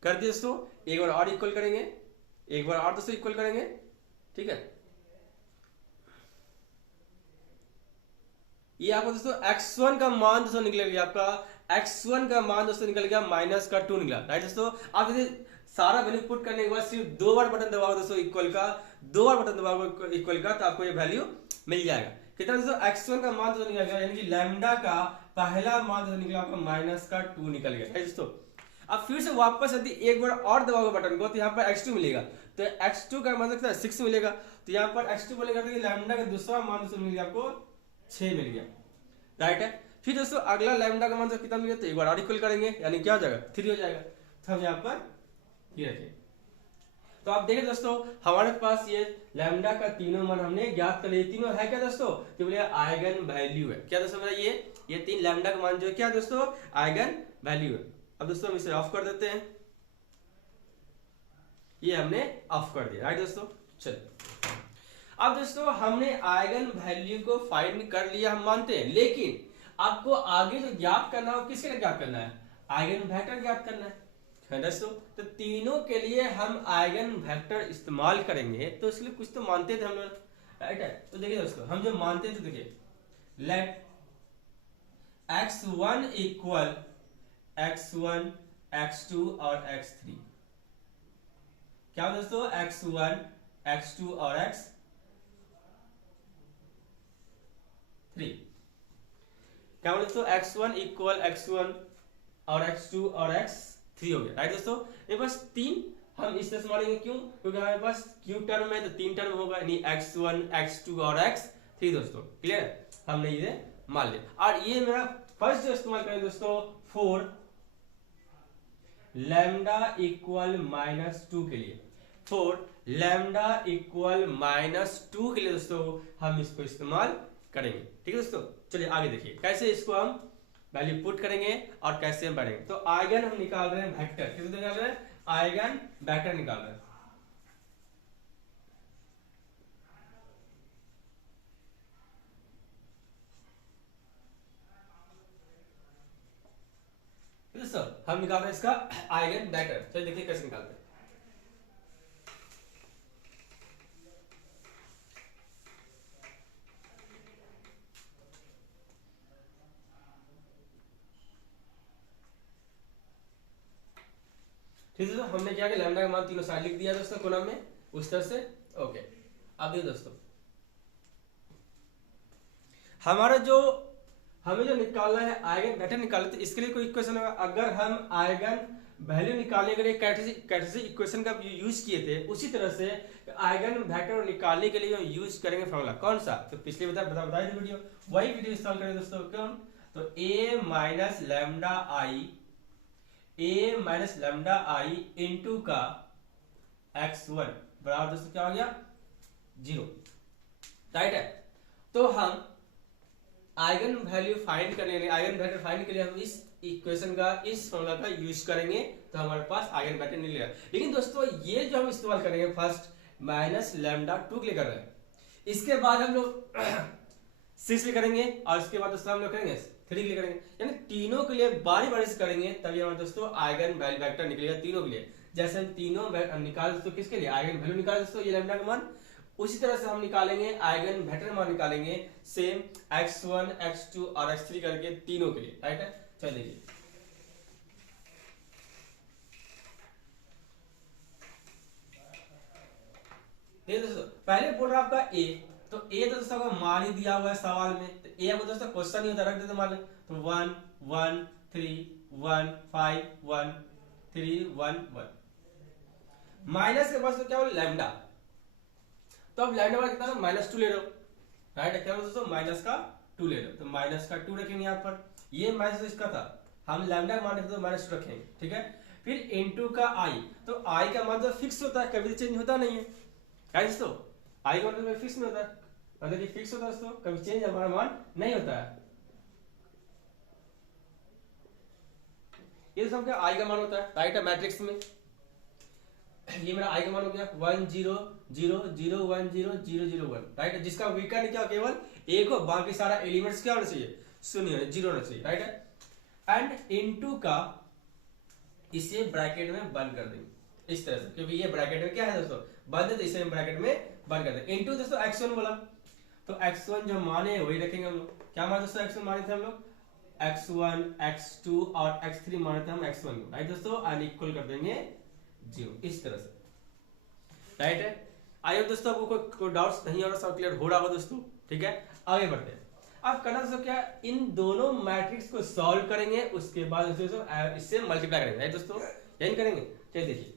कर दिए दोस्तों। एक बार और इक्वल करेंगे, एक बार और दोस्तों इक्वल करेंगे, ठीक है। ये आपको दोस्तों x1 का मान दोस्तों निकल गया, आपका x1 का मान दोस्तों निकल गया -2 निकला, राइट दोस्तों। आप यदि सारा वैल्यू पुट करने के बाद सिर्फ 2 बार बटन दबाओ दोस्तों इक्वल का, 2 बार बटन दबाओ इक्वल का, तो आपको ये वैल्यू मिल जाएगा। कितना दोस्तों, x1 का मान दोस्तों निकल गया, यानी कि लैम्डा का पहला मान दोस्तों निकला आपका -2 निकल गया, राइट दोस्तों। अब फिर से वापस यदि एक बार और दबाओगे बटन को, तो यहाँ पर x2 मिलेगा, तो x2 का मान कितना 6 मिलेगा, तो यहाँ पर x2 बोलेगा तो लैम्डा का दूसरा मान दोस्तों मिल गया आपको 6 मिल गया, राइट है। फिर दोस्तों अगला लैम्डा का मान तो कितना मिल गया, तो एक बार और इक्वल करेंगे, यानी क्या हो जाएगा, 3 हो जाएगा। तो हम यहाँ पर ये रखें, तो आप देखें दोस्तों हमारे पास ये लैम्डा का तीनों मान हमने ज्ञात कर लिए। तीनों है क्या दोस्तों, तो बोले आइगन वैल्यू है, क्या दोस्तों बताइए, ये 3 लैम्डा का मान जो है क्या दोस्तों, आइगन वैल्यू है। अब दोस्तों हम इसे ऑफ कर देते हैं, ये हमने ऑफ कर दिया, राइट दोस्तों। चलिए अब दोस्तों हमने आइगन वैल्यू को फाइंड कर लिया, हम मानते हैं, लेकिन आपको आगे जो ज्ञात करना हो, किसके लिए ज्ञात करना है, आइगन वेक्टर ज्ञात करना है दोस्तों। तो तीनों के लिए हम आइगन वेक्टर इस्तेमाल करेंगे, तो इसलिए कुछ तो मानते थे हम लोग, राइट है। तो देखिए दोस्तों हम जो मानते थे, देखिए late x1 equal x1 x2 और x3, क्या दोस्तों, x1 x2 और x3, क्या दोस्तों, x1 इक्वल x1 और x2 और x3 हो गया, राइट दोस्तों। ये बस 3 हम इससे मानेंगे, क्यों, क्योंकि हमारे पास क्यू टर्म है तो 3 टर्म होगा, यानी x1 x2 और x3 दोस्तों, क्लियर है, हमने ये मान लिया। और ये मेरा फर्स्ट जो इस्तेमाल करें दोस्तों 4 लैम्डा इक्वल -2 के लिए, 4 लैम्डा इक्वल -2 के लिए दोस्तों हम इसको इस्तेमाल करेंगे, ठीक है दोस्तों। चलिए आगे देखिए कैसे इसको हम वैल्यू पुट करेंगे और कैसे हम बढ़ेंगे। तो आइगन हम निकाल रहे हैं वेक्टर, किसे निकाल रहे हैं, आइगन वेक्टर निकाल रहे हैं। दोस्तों हम निकाल रहे हैं इसका आइगन वेक्टर, चलिए देखिए कैसे निकालते हैं। ठीक है, तो हमने क्या किया, लैम्डा का मान तीनों साइड लिख दिया दोस्तों कॉलम में, उस तरह से, ओके। अब देखिए दोस्तों हमारा जो हमें जो निकालना है आइगन वेक्टर निकालना, तो इसके लिए कोई इक्वेशन होगा। अगर हम आइगन वैल्यू निकालने के लिए कैरेक्टरिस्टिक इक्वेशन का यूज किए थे, उसी तरह से आइगन वेक्टर निकालने के लिए हम यूज करेंगे फॉर्मूला, कौन सा, तो पिछले बताए थे वीडियो, वही वीडियो इस्तेमाल करेंगे दोस्तों। क्यों, तो a minus lambda I into का x1 बराबर दोस्तों क्या हो गया, 0, राइट है। तो हम आइगन वैल्यू फाइंड करने के लिए, आइगन वेक्टर फाइंड के लिए हम इस इक्वेशन का, इस फॉर्मूला का यूज करेंगे, तो हमारे पास आइगन वेक्टर निकलेगा। लेकिन दोस्तों ये जो हम इस्तेमाल करेंगे फर्स्ट -λ2 के लिए कर रहे हैं, इसके बाद हम लोग 6 लिए करेंगे, और इसके बाद दोस्तों हम लोग करेंगे 3 के लिए करेंगे, यानी तीनों के लिए बारी बारी से करेंगे, तभी हमारे दोस्तों आइगन वेक्टर निकलेगा तीनों के लिए। जैसे हम तीनों निकाल दोस्तों किसके लिए, आइगन वैल्यू निकाल दोस्तों, ये लैम्डा का मान, उसी तरह से हम निकालेंगे आइगन वेक्टर मान निकालेंगे सेम x1 x2 और x3 करके तीनों के लिए, राइट है। चलिए देखिए दोस्तों, पहले बोल रहा आपका a, तो a तो दोस्तों आपका मान ही दिया हुआ है सवाल में, तो a आपको दोस्तों क्वेश्चन नहीं होता, रख देते मान, तो 1 1 3 1 5 1 3 1 1 माइनस के पास तो क्या बोले लैम्डा, तो अब लैम्डा वाला कितना -2 ले रहे हो, राइट है। क्या बोलते दोस्तों माइनस का 2 ले रहे हो, तो माइनस का 2 रखेंगे यहाँ पर, ये माइनस इसका था, हम लैम्डा मान रखते तो -2 रखेंगे, ठीक है। फिर इनटू का i, तो i का मान तो फिक्स होता है, कभी चेंज होता नहीं है, है दोस्तों। i का मतलब फिक्स नहीं होता है, मतलब कि फिक्स होता है दोस्तों, कभी चेंज हमारा मान नहीं होता है। ये सब क्या i का मान होता है, राइट है, मैट्रिक्स में। ये मेरा i का मान हो गया 1 0 0 0 1 0 0 0 1, राइट है, जिसका वीकर क्या केवल एक हो, बाकी सारा एलिमेंट्स क्या होना चाहिए, शून्य, जीरो होना चाहिए, राइट है। एंड इनटू का इसे ब्रैकेट में बंद कर देंगे इस तरह से, क्योंकि ये ब्रैकेट में क्या है दोस्तों बंद है, तो इसे हम ब्रैकेट में बंद कर देंगे। इनटू दोस्तों x1 बोला, तो x1 जो माने वही रखेंगे हम लोग। क्या माने दोस्तों x1 माने थे हम लोग, x1 x2 और x3 माने थे हम x1 को, राइट दोस्तों, एंड इक्वल कर देंगे 0 इस तरह से, राइट है। आई होप दोस्तों आपको कोई डाउट्स नहीं और सब क्लियर हो रहा होगा दोस्तों, ठीक है। आगे बढ़ते हैं। अब करना दोस्तों क्या, इन दोनों मैट्रिक्स को सॉल्व करेंगे, उसके बाद दोस्तों इससे मल्टीप्लाई करेंगे, राइट दोस्तों, यही करेंगे। चलिए देखिए,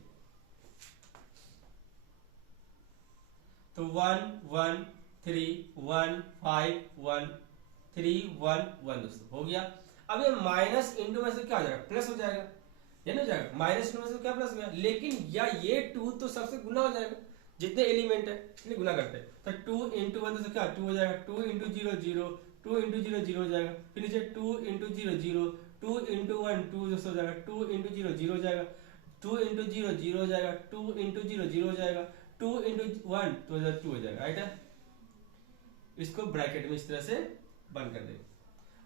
तो 1 1 3 1 5 1 3 1 1 दोस्तों हो गया। अब ये माइनस इंटू में से क्या हो जाएगा, प्लस हो जाएगा, ये ना हो जाएगा, माइनस इंटू में से क्या प्लस हो गया, लेकिन या ये 2 तो सबसे गुना हो जाएगा, जितने एलिमेंट है इसलिए गुना करते हैं, तो 2 इंटू 1 तो क्या 2 हो जाएगा, 2 इंटू 0 0 2 इंटू 0 0 हो जाएगा, फिर नीचे 2 इंटू 0 0 2 इंटू 1 2 दोस्तों हो जाएगा, 2 इंटू 0 0 हो जाएगा, 2 इंटू 0 0 हो जाएगा, 2 इंटू 0 0 हो जाएगा, 2 इंटू 1 तो 2 हो जाएगा, राइट है। इसको ब्रैकेट में इस तरह से बंद कर देंगे,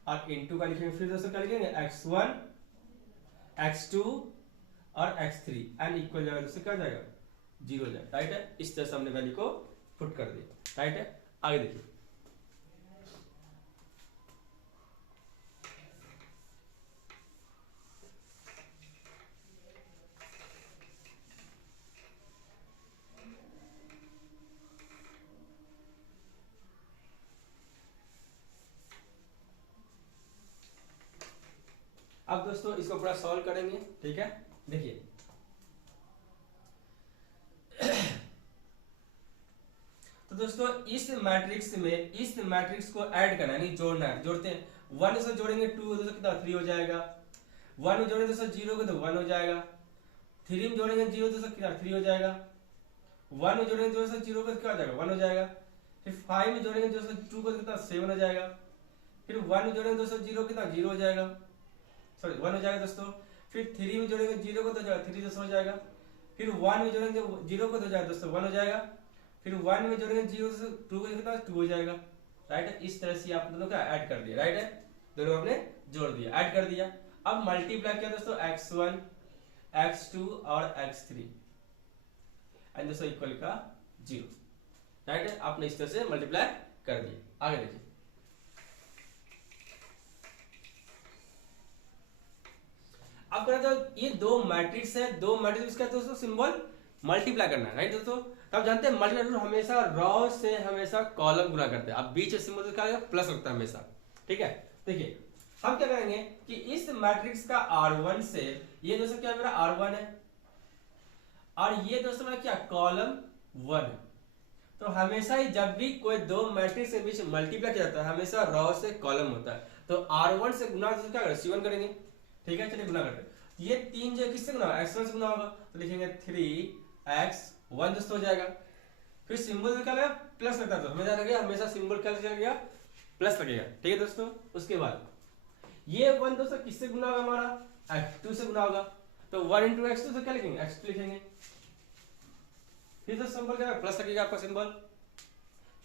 और इनटू का लिखेंगे, फिर दोस्तों क्या लिखेंगे x1 x2 और x3 एंड इक्वल जाएगा दोस्तों क्या हो जाएगा 0 हो जाएगा, राइट है। इस तरह से हमने वैल्यू को पुट कर दिया, राइट है। आगे देखिए, अब दोस्तों इसको पूरा सॉल्व करेंगे, ठीक है। देखिए तो दोस्तों इस मैट्रिक्स को ऐड करना है, जोड़ना है, जोड़ते हैं। 1 से जोड़ेंगे 2 दोस्तों कितना 3 हो जाएगा, 1 में जोड़ेंगे दोस्तों 0 को तो 1 हो जाएगा, 3 में जोड़ेंगे 0 दोस्तों कितना 3 हो जाएगा, 1 में जोड़ेंगे दोस्तों 0 को क्या हो जाएगा 1 हो जाएगा, फिर 5 में जोड़ेंगे दोस्तों 2 को कितना 7 हो जाएगा, फिर 1 में जोड़ेंगे दोस्तों 0 कितना 0 हो जाएगा, सॉरी 1 हो जाएगा दोस्तों, फिर 3 में जोड़ेंगे 0 को तो 3 दोस्तों हो जाएगा, फिर 1 में जोड़ेंगे 0 को तो जाएगा दोस्तों 1 हो जाएगा, फिर 1 में जोड़ेंगे 0 से 2 को कितना 2 हो जाएगा, राइट है। इस तरह से आप दोनों का ऐड कर दिया, राइट है, दोनों आपने जोड़ दिया, ऐड कर दिया। अब मल्टीप्लाई किया दोस्तों x1 x2 और x3 एंड दोस्तों इक्वल का 0, राइट है। आपने इस तरह से मल्टीप्लाई कर दिया। आगे देखिए, अब कहते हैं ये दो मैट्रिक्स है, दो मैट्रिक्स का दोस्तों सिंबल मल्टीप्लाई करना है, राइट दोस्तों। तो आप जानते हैं मल्टीप्लाई हमेशा रॉ से हमेशा कॉलम गुना करते हैं, अब बीच सिंबल क्या आएगा प्लस होता है हमेशा, ठीक है। देखिए हम क्या करेंगे कि इस मैट्रिक्स का R1 से ये दोस्तों क्या मेरा R1 है और ये दोस्तों मेरा क्या कॉलम 1 है, तो हमेशा ही जब भी कोई दो मैट्रिक्स के बीच मल्टीप्लाई किया जाता है हमेशा रॉ से कॉलम होता है, तो R1 से गुना क्या करें C1 करेंगे, ठीक है। चलिए गुना करते हैं, ये 3 जो किससे गुना होगा x1 से गुना होगा, तो लिखेंगे 3x1 दोस्तों हो जाएगा, फिर सिंबल क्या लगेगा प्लस लगता है, तो हमेशा लगेगा हमेशा सिंबल क्या लगेगा प्लस लगेगा, ठीक है दोस्तों। उसके बाद ये 1 दोस्तों किससे गुना होगा हमारा x2 से गुना होगा, तो 1 into x2 तो क्या लिखेंगे x2 लिखेंगे, फिर तो सिंबल क्या प्लस लगेगा आपका सिंबल,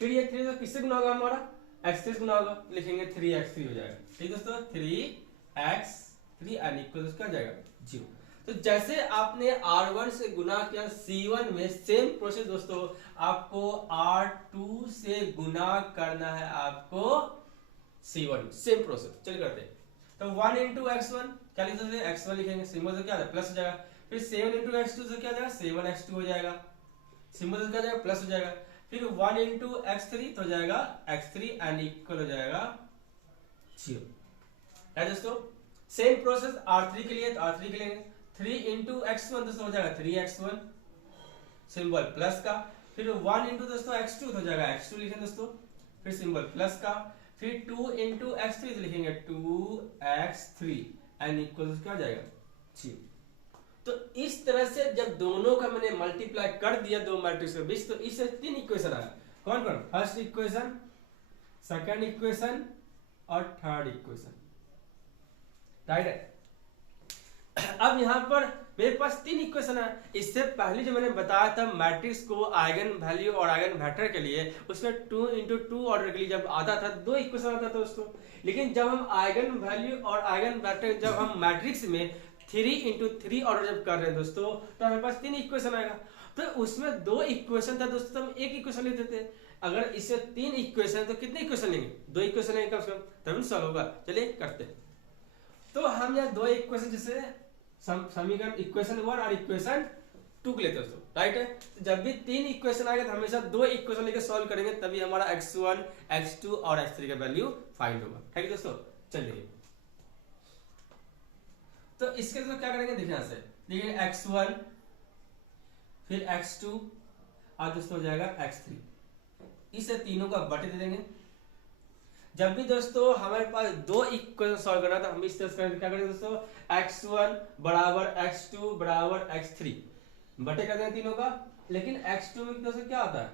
फिर ये 3 तो किससे गुना होगा हमारा x3 से गुना होगा, लिखेंगे 3x3 हो जाएगा, ठीक दोस्तों 3x3 एंड इक्वल क्या जाएगा 0। तो जैसे आपने R1 से गुना किया C1 में, सेम प्रोसेस दोस्तों आपको R2 से गुना करना है आपको C1, सेम प्रोसेस। चलिए करते हैं। तो 1 इंटू x1 क्या लिख सकते हैं, x1 लिखेंगे, सिंबल से क्या आ जाएगा प्लस हो जाएगा। फिर 7 इंटू x2 से क्या आ जाएगा 7x2 हो जाएगा, सिंबल से क्या आ जाएगा प्लस हो जाएगा। फिर 1 इंटू x3 तो हो जाएगा x3 एंड इक्वल हो जाएगा 0 है दोस्तों। सेम प्रोसेस R3 के लिए, तो R3 के लिए 3 इंटू x1 दोस्तों हो जाएगा 3x1 सिंबल प्लस का। फिर 1 इंटू दोस्तों x2 तो हो जाएगा x2 लिखेंगे दोस्तों, फिर सिंबल प्लस का। फिर 2 इंटू x3 तो लिखेंगे 2x3 एंड इक्वल क्या हो जाएगा 0। तो इस तरह से जब दोनों का मैंने मल्टीप्लाई कर दिया दो मैट्रिक्स के बीच, तो इससे 3 इक्वेशन आया। कौन कौन, फर्स्ट इक्वेशन, सेकंड इक्वेशन और थर्ड इक्वेशन, राइट है। अब यहाँ पर मेरे पास 3 इक्वेशन है। इससे पहले जो मैंने बताया था मैट्रिक्स को आइगन वैल्यू और आइगन वेक्टर के लिए, उसमें 2 इंटू 2 ऑर्डर के लिए जब आता था 2 इक्वेशन आता था दोस्तों। लेकिन जब हम आइगन वैल्यू और आइगन वेक्टर जब हम मैट्रिक्स में 3 इंटू 3 ऑर्डर जब कर रहे हैं दोस्तों, तो हमारे पास 3 इक्वेशन आएगा। तो उसमें 2 इक्वेशन था दोस्तों, तो हम 1 इक्वेशन लेते थे। अगर इससे 3 इक्वेशन तो कितने इक्वेशन लेंगे, 2 इक्वेशन लेंगे कम से कम, तभी सॉल्व होगा। चलिए करते हैं। तो हम यहाँ 2 इक्वेशन जैसे समीकरण इक्वेशन 1 और इक्वेशन 2 के लेते हैं दोस्तों, राइट है। तो जब भी 3 इक्वेशन आएगा तो हमेशा 2 इक्वेशन लेके सॉल्व करेंगे, तभी हमारा x1, x2 और x3 का वैल्यू फाइंड होगा, ठीक है दोस्तों। चलिए तो इसके लिए क्या करेंगे, देखिए यहाँ से देखिए x1 फिर x2 और दोस्तों हो जाएगा x3, इसे तीनों का बटे दे देंगे। जब भी दोस्तों हमारे पास 2 इक्वेशन सॉल्व करना था, हम इस तरह से क्या करेंगे दोस्तों, x1 बराबर x2 बराबर x3 बटे कर देंगे तीनों का। लेकिन x2 में दोस्तों क्या होता है,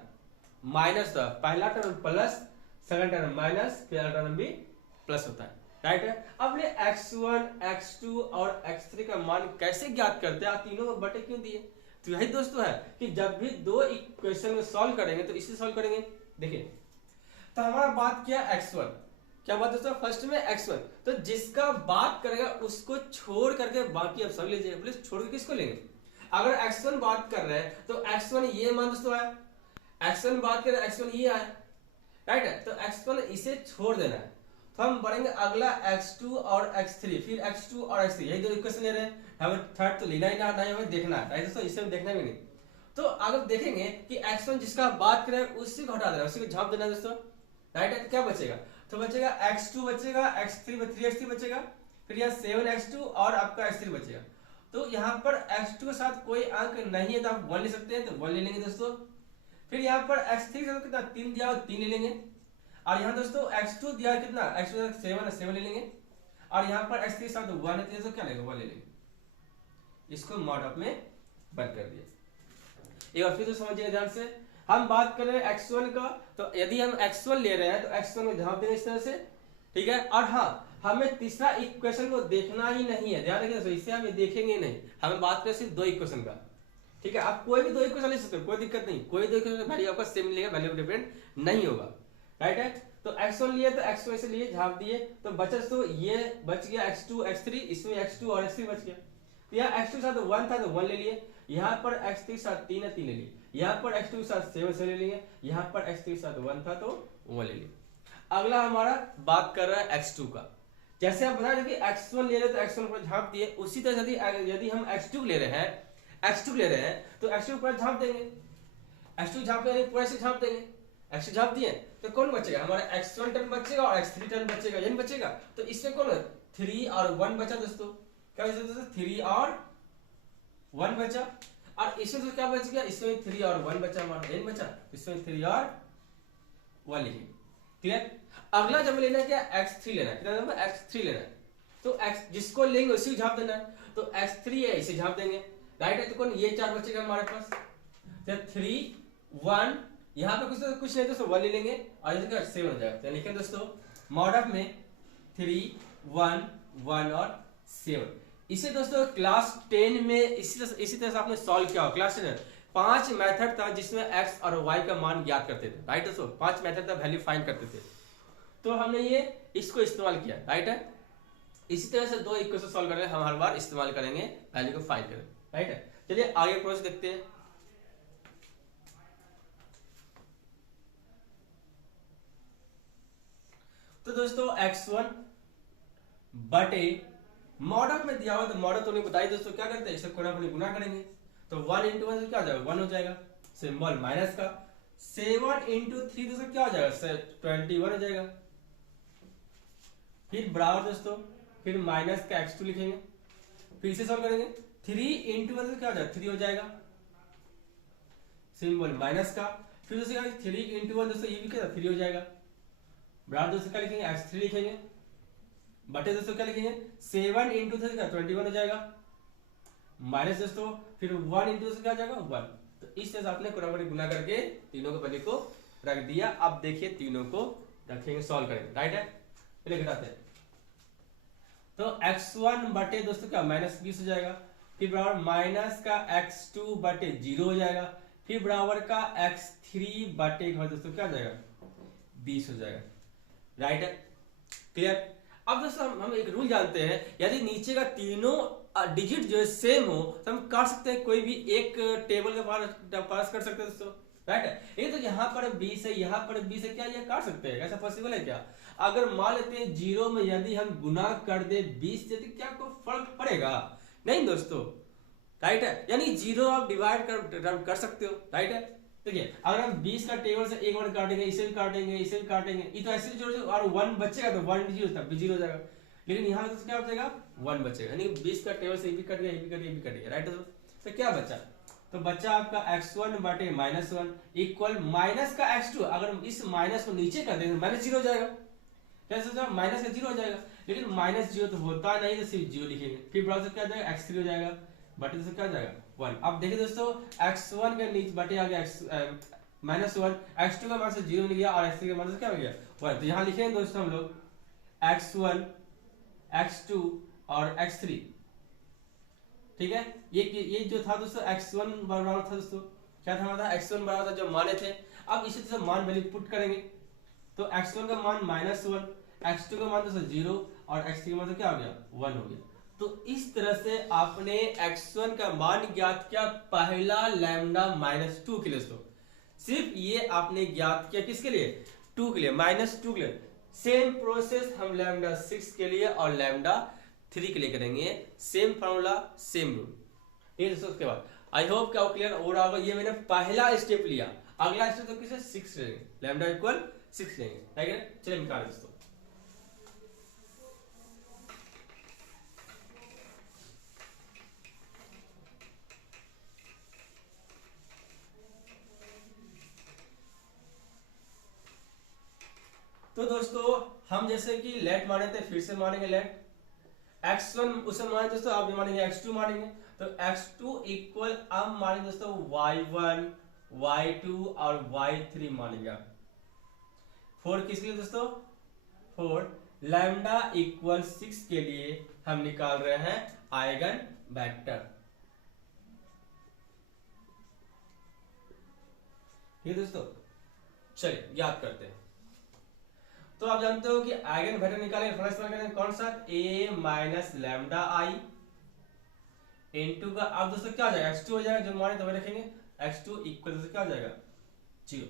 माइनस था, पहला term plus, second term minus, फिर टर्म भी प्लस होता है, राइट है। अब ले x1, x2 और x3 का मान कैसे ज्ञात करते हैं, आप तीनों को बटे क्यों दिए। तो यही दोस्तों है कि जब भी 2 इक्वेशन में सॉल्व करेंगे तो इसे सॉल्व करेंगे। देखिए तो हमारा बात किया x1, क्या बात दोस्तों, फर्स्ट में x1, तो जिसका बात करेगा उसको छोड़ करके बाकी आप सब लीजिए। बोले छोड़ के किसको लेंगे, अगर x1 बात कर रहे हैं तो x1 ये मान दोस्तों है, x1 बात कर रहे हैं x1 ये आया, राइट है। तो x1 इसे छोड़ देना है। तो हम बढ़ेंगे अगला x2 और x3, फिर x2 और x3, यही 2 इक्वेशन ले रहे हैं, हमें थर्ड तो लेना ही ना, हमें देखना है, राइट दोस्तों, इसे हम देखना भी नहीं। तो अगर देखेंगे कि x1 जिसका बात करें उससे हटा देना, उसी को झाप देना दोस्तों, राइट है। तो क्या बचेगा, तो बचेगा x2 बचेगा, x3 3x3 बचेगा, फिर यहाँ 7x2 और आपका x3 बचेगा। तो यहाँ पर x2 के साथ कोई अंक नहीं है तो आप 1 ले सकते हैं, तो 1 ले लेंगे दोस्तों। फिर यहाँ पर x3 के साथ कितना 3 दिया, 3 ले लेंगे। और यहाँ दोस्तों x2 दिया कितना, x2 7 ले लेंगे। और यहाँ पर x3 के साथ 1 है तो क्या लेंगे, 1 ले लेंगे। इसको मॉड अप में बंद कर दिया। एक बार फिर तो समझिए ध्यान से, हम बात कर रहे हैं x1 का, तो यदि हम x1 ले रहे हैं तो x1 में झाप देंगे इस तरह से, ठीक है। और हाँ, हमें तीसरा इक्वेशन को देखना ही नहीं है, ध्यान रखिए दोस्तों, इसे हम देखेंगे नहीं, हमें बात करें सिर्फ 2 इक्वेशन का, ठीक है। आप कोई भी 2 इक्वेशन ले सकते हो, कोई दिक्कत नहीं, कोई 2 इक्वेशन वैल्यू आपका सेम मिलेगा, वैल्यू डिफरेंट नहीं होगा, राइट है। तो x1 लिए तो x1 से लिए झाप दिए, तो बचा तो ये बच गया x2 x3, इसमें x2 और x3 बच गया। तो यहाँ x2 के साथ 1 था तो 1 ले लिए, यहाँ पर x3 के साथ 3 है 3 ले लिए, यहाँ पर x2 के साथ 7 से ले लेंगे, यहाँ पर x3 के साथ 1 था तो 1 ले लिए। अगला हमारा बात कर रहा है x2 का। जैसे आप बता रहे कि x1 ले रहे तो x1 पर झाप दिए, उसी तरह यदि हम x2 ले रहे हैं तो x2 पर झाप देंगे, x2 झाप देंगे, पूरा से झाप देंगे, x2 झाप दिए तो कौन बचेगा, हमारा x1 टर्म बचेगा और x3 टर्म बचेगा, यही बचेगा। तो इसमें कौन 3 और 1 बचा दोस्तों, क्या बचा दोस्तों, 3 और 1 बचा। और इसमें तो क्या बच गया, इसमें 3 और 1 बचा, हमारा यही बचा, इसमें 3 और 1 लिखेंगे, क्लियर। अगला जब लेना है क्या, x3 लेना है, कितना x3 लेना है, तो x जिसको लेंगे उसी को झाप देना है, तो x3 है इसे झाप देंगे, राइट है। तो कौन ये 4 बचेगा हमारे पास, तो 3 1, यहाँ पे कुछ नहीं दोस्तों 1 ले लेंगे और इधर क्या 7 हो जाएगा। तो लिखें दोस्तों मॉड अप में 3 1 1 और 7। इसे दोस्तों क्लास 10 में इसी तरह से आपने सॉल्व किया हो। क्लास 10 5 मेथड था जिसमें x और y का मान ज्ञात करते थे, राइट दोस्तों, 5 मेथड था, वैल्यू फाइंड करते थे। तो हमने ये इसको इस्तेमाल किया, राइट है। इसी तरह से दो इक्वेशन सॉल्व करने हम हर बार इस्तेमाल करेंगे वैल्यू को फाइंड करें, राइट है। चलिए आगे प्रोसेस देखते हैं। तो दोस्तों x1 बटे मॉडल में दिया हुआ, तो मॉडल तो नहीं बताई दोस्तों, क्या करते हैं इसे गुना करेंगे, तो 1 इंटू 1 से क्या हो जाएगा 1 हो जाएगा, सिंबल माइनस का 7 इंटू 3 दोस्तों क्या हो जाएगा 21 हो जाएगा। फिर बराबर दोस्तों फिर माइनस का x2 लिखेंगे, फिर से सॉल्व करेंगे 3 इंटू 1 से क्या हो जाएगा 3 हो जाएगा, सिंबल माइनस का, फिर दोस्तों 3 इंटू 1 दोस्तों ये भी क्या 3 हो जाएगा, बराबर दोस्तों क्या लिखेंगे x3 लिखेंगे, बटे दोस्तों क्या लिखेंगे 7 इंटू 3 का 21 हो जाएगा, माइनस दोस्तों फिर 1 इंटू से क्या आ जाएगा 1। तो इस तरह से आपने गुना करके तीनों के वैल्यू को रख दिया। अब देखिए तीनों को रखेंगे सॉल्व करेंगे, राइट है। चलिए घटाते हैं, तो x1 बटे दोस्तों क्या -20 हो जाएगा, फिर बराबर माइनस का x2 बटे 0 हो जाएगा, फिर बराबर का x3 बटे दोस्तों क्या हो जाएगा 20 हो जाएगा, राइट है, क्लियर। अब दोस्तों हम एक रूल जानते हैं, यदि नीचे का तीनों डिजिट जो है सेम हो तो हम काट सकते हैं, कोई भी एक टेबल के पास कर सकते हैं दोस्तों, राइट है। ये तो यहाँ पर 20 है, यहाँ पर 20 है, क्या ये काट सकते हैं, ऐसा पॉसिबल है क्या? अगर मान लेते हैं 0 में यदि हम गुना कर दे 20 से, तो क्या कोई फर्क पड़ेगा? नहीं दोस्तों, राइट है। यानी 0 आप डिवाइड कर सकते हो, राइट है। देखिए अगर हम 20 का टेबल से एक बार काटेंगे, इसे भी काटेंगे, इसे भी काटेंगे, ये तो ऐसे जोड़ और 1 बचेगा, तो 1 0 हो जाएगा, लेकिन यहाँ तो क्या बचेगा 1 बचेगा, यानी 20 का टेबल से ये भी कट गया, ये भी कट गया, ये भी कट गया, राइट है। तो क्या बचा? तो बच्चा आपका x1 बटे -1 इक्वल माइनस का x2। अगर इस माइनस को नीचे कर देंगे -0 हो जाएगा, कैसे हो जाएगा माइनस का 0 हो जाएगा, लेकिन -0 तो होता नहीं, तो सिर्फ 0 लिखेंगे, फिर बड़ा क्या जाएगा x3 हो जाएगा, बटे से क्या जाएगा 1। अब देखिए दोस्तों x1 के नीचे बटे आ गया -1, x2 का मान से 0 मिल गया और x3 का मान से क्या हो गया 1। तो यहाँ लिखेंगे दोस्तों हम लोग x1 x2 और x3, ठीक है। ये जो था दोस्तों x1 बराबर था दोस्तों, क्या था हमारा x1 बराबर था जो माने थे। अब इसी तरह मान वैल्यू पुट करेंगे, तो x1 का मान -1, x2 का मान दोस्तों 0 और x3 का मान तो क्या हो गया 1 हो गया। तो इस तरह से आपने x1 का मान ज्ञात किया पहला लैम्डा -2 के लिए दोस्तों। सिर्फ ये आपने ज्ञात किया किसके लिए 2 के लिए, -2 के लिए। सेम प्रोसेस हम लैम्डा 6 के लिए और लैम्डा 3 के लिए करेंगे, सेम फॉर्मूला सेम रूल। ये दोस्तों उसके बाद आई होप क्या क्लियर हो रहा होगा। ये मैंने पहला स्टेप लिया, अगला स्टेप तो किसे 6 लेंगे, लैम्डा इक्वल 6 लेंगे, ठीक है। चलिए निकालें दोस्तों। तो दोस्तों हम जैसे कि लेट माने थे, फिर से मानेंगे लेट x1 उसे माने दोस्तों, आप भी मानेंगे x2 मानेंगे, तो x2 इक्वल अब मानेंगे दोस्तों y1 y2 और y3 मानेंगे आप। 4 किसके लिए दोस्तों 4 लैम्डा इक्वल 6 के लिए हम निकाल रहे हैं आइगन वेक्टर। ये दोस्तों चलिए याद करते हैं। तो आप जानते हो कि आइगन वेक्टर निकालेंगे, फर्स्ट करेंगे कौन सा a minus lambda I into का, अब दोस्तों क्या हो जाएगा x2 हो जाएगा, जो माने तो वही रखेंगे, x2 इक्वल क्या हो जाएगा 0।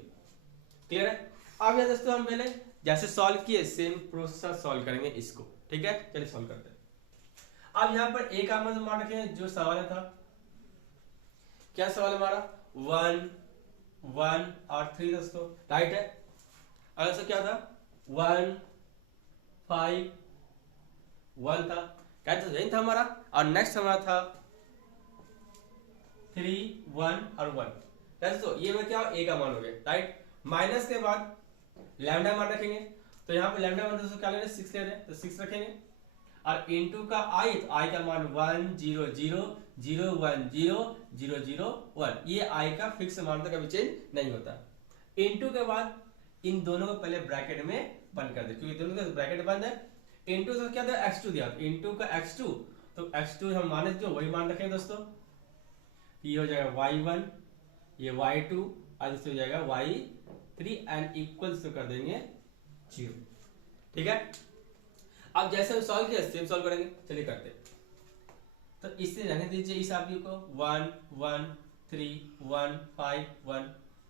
क्लियर है। अब यहाँ दोस्तों हम पहले जैसे सॉल्व किए सेम प्रोसेस सॉल्व करेंगे इसको, ठीक है। चलिए सॉल्व करते हैं। अब यहाँ पर a का मान रखेंगे, जो सवाल था क्या सवाल हमारा 1 1 और 3 दोस्तों, राइट है। अगला से क्या था 1 5 1 था, क्या तो यही था हमारा। और नेक्स्ट हमारा था 3 1 और 1, तो ये में क्या a का मान हो गया, राइट। माइनस के बाद लैम्डा मान रखेंगे, तो यहाँ पे लैम्डा मान दोस्तों क्या ले रहे हैं 6 ले रहे हैं, तो 6 रखेंगे। और इनटू का i, तो i का मान 1 0 0 0 1 0 0 0 1, ये i का फिक्स मान तो कभी चेंज नहीं होता। इनटू के बाद इन दोनों को पहले ब्रैकेट में बंद कर दे, क्योंकि दोनों का ब्रैकेट बंद है। इनटू से क्या था x2 दिया, इनटू का x2, तो x2 हम माने जो वही मान रखेंगे दोस्तों, ये हो जाएगा y1, ये y2 और दोस्तों हो जाएगा y3 एंड इक्वल्स तो कर देंगे 0, ठीक है। अब जैसे हम सॉल्व किया सेम सॉल्व करेंगे, चलिए करते हैं। तो इससे रहने दीजिए इस आदमी को 1 1 3 1 5 1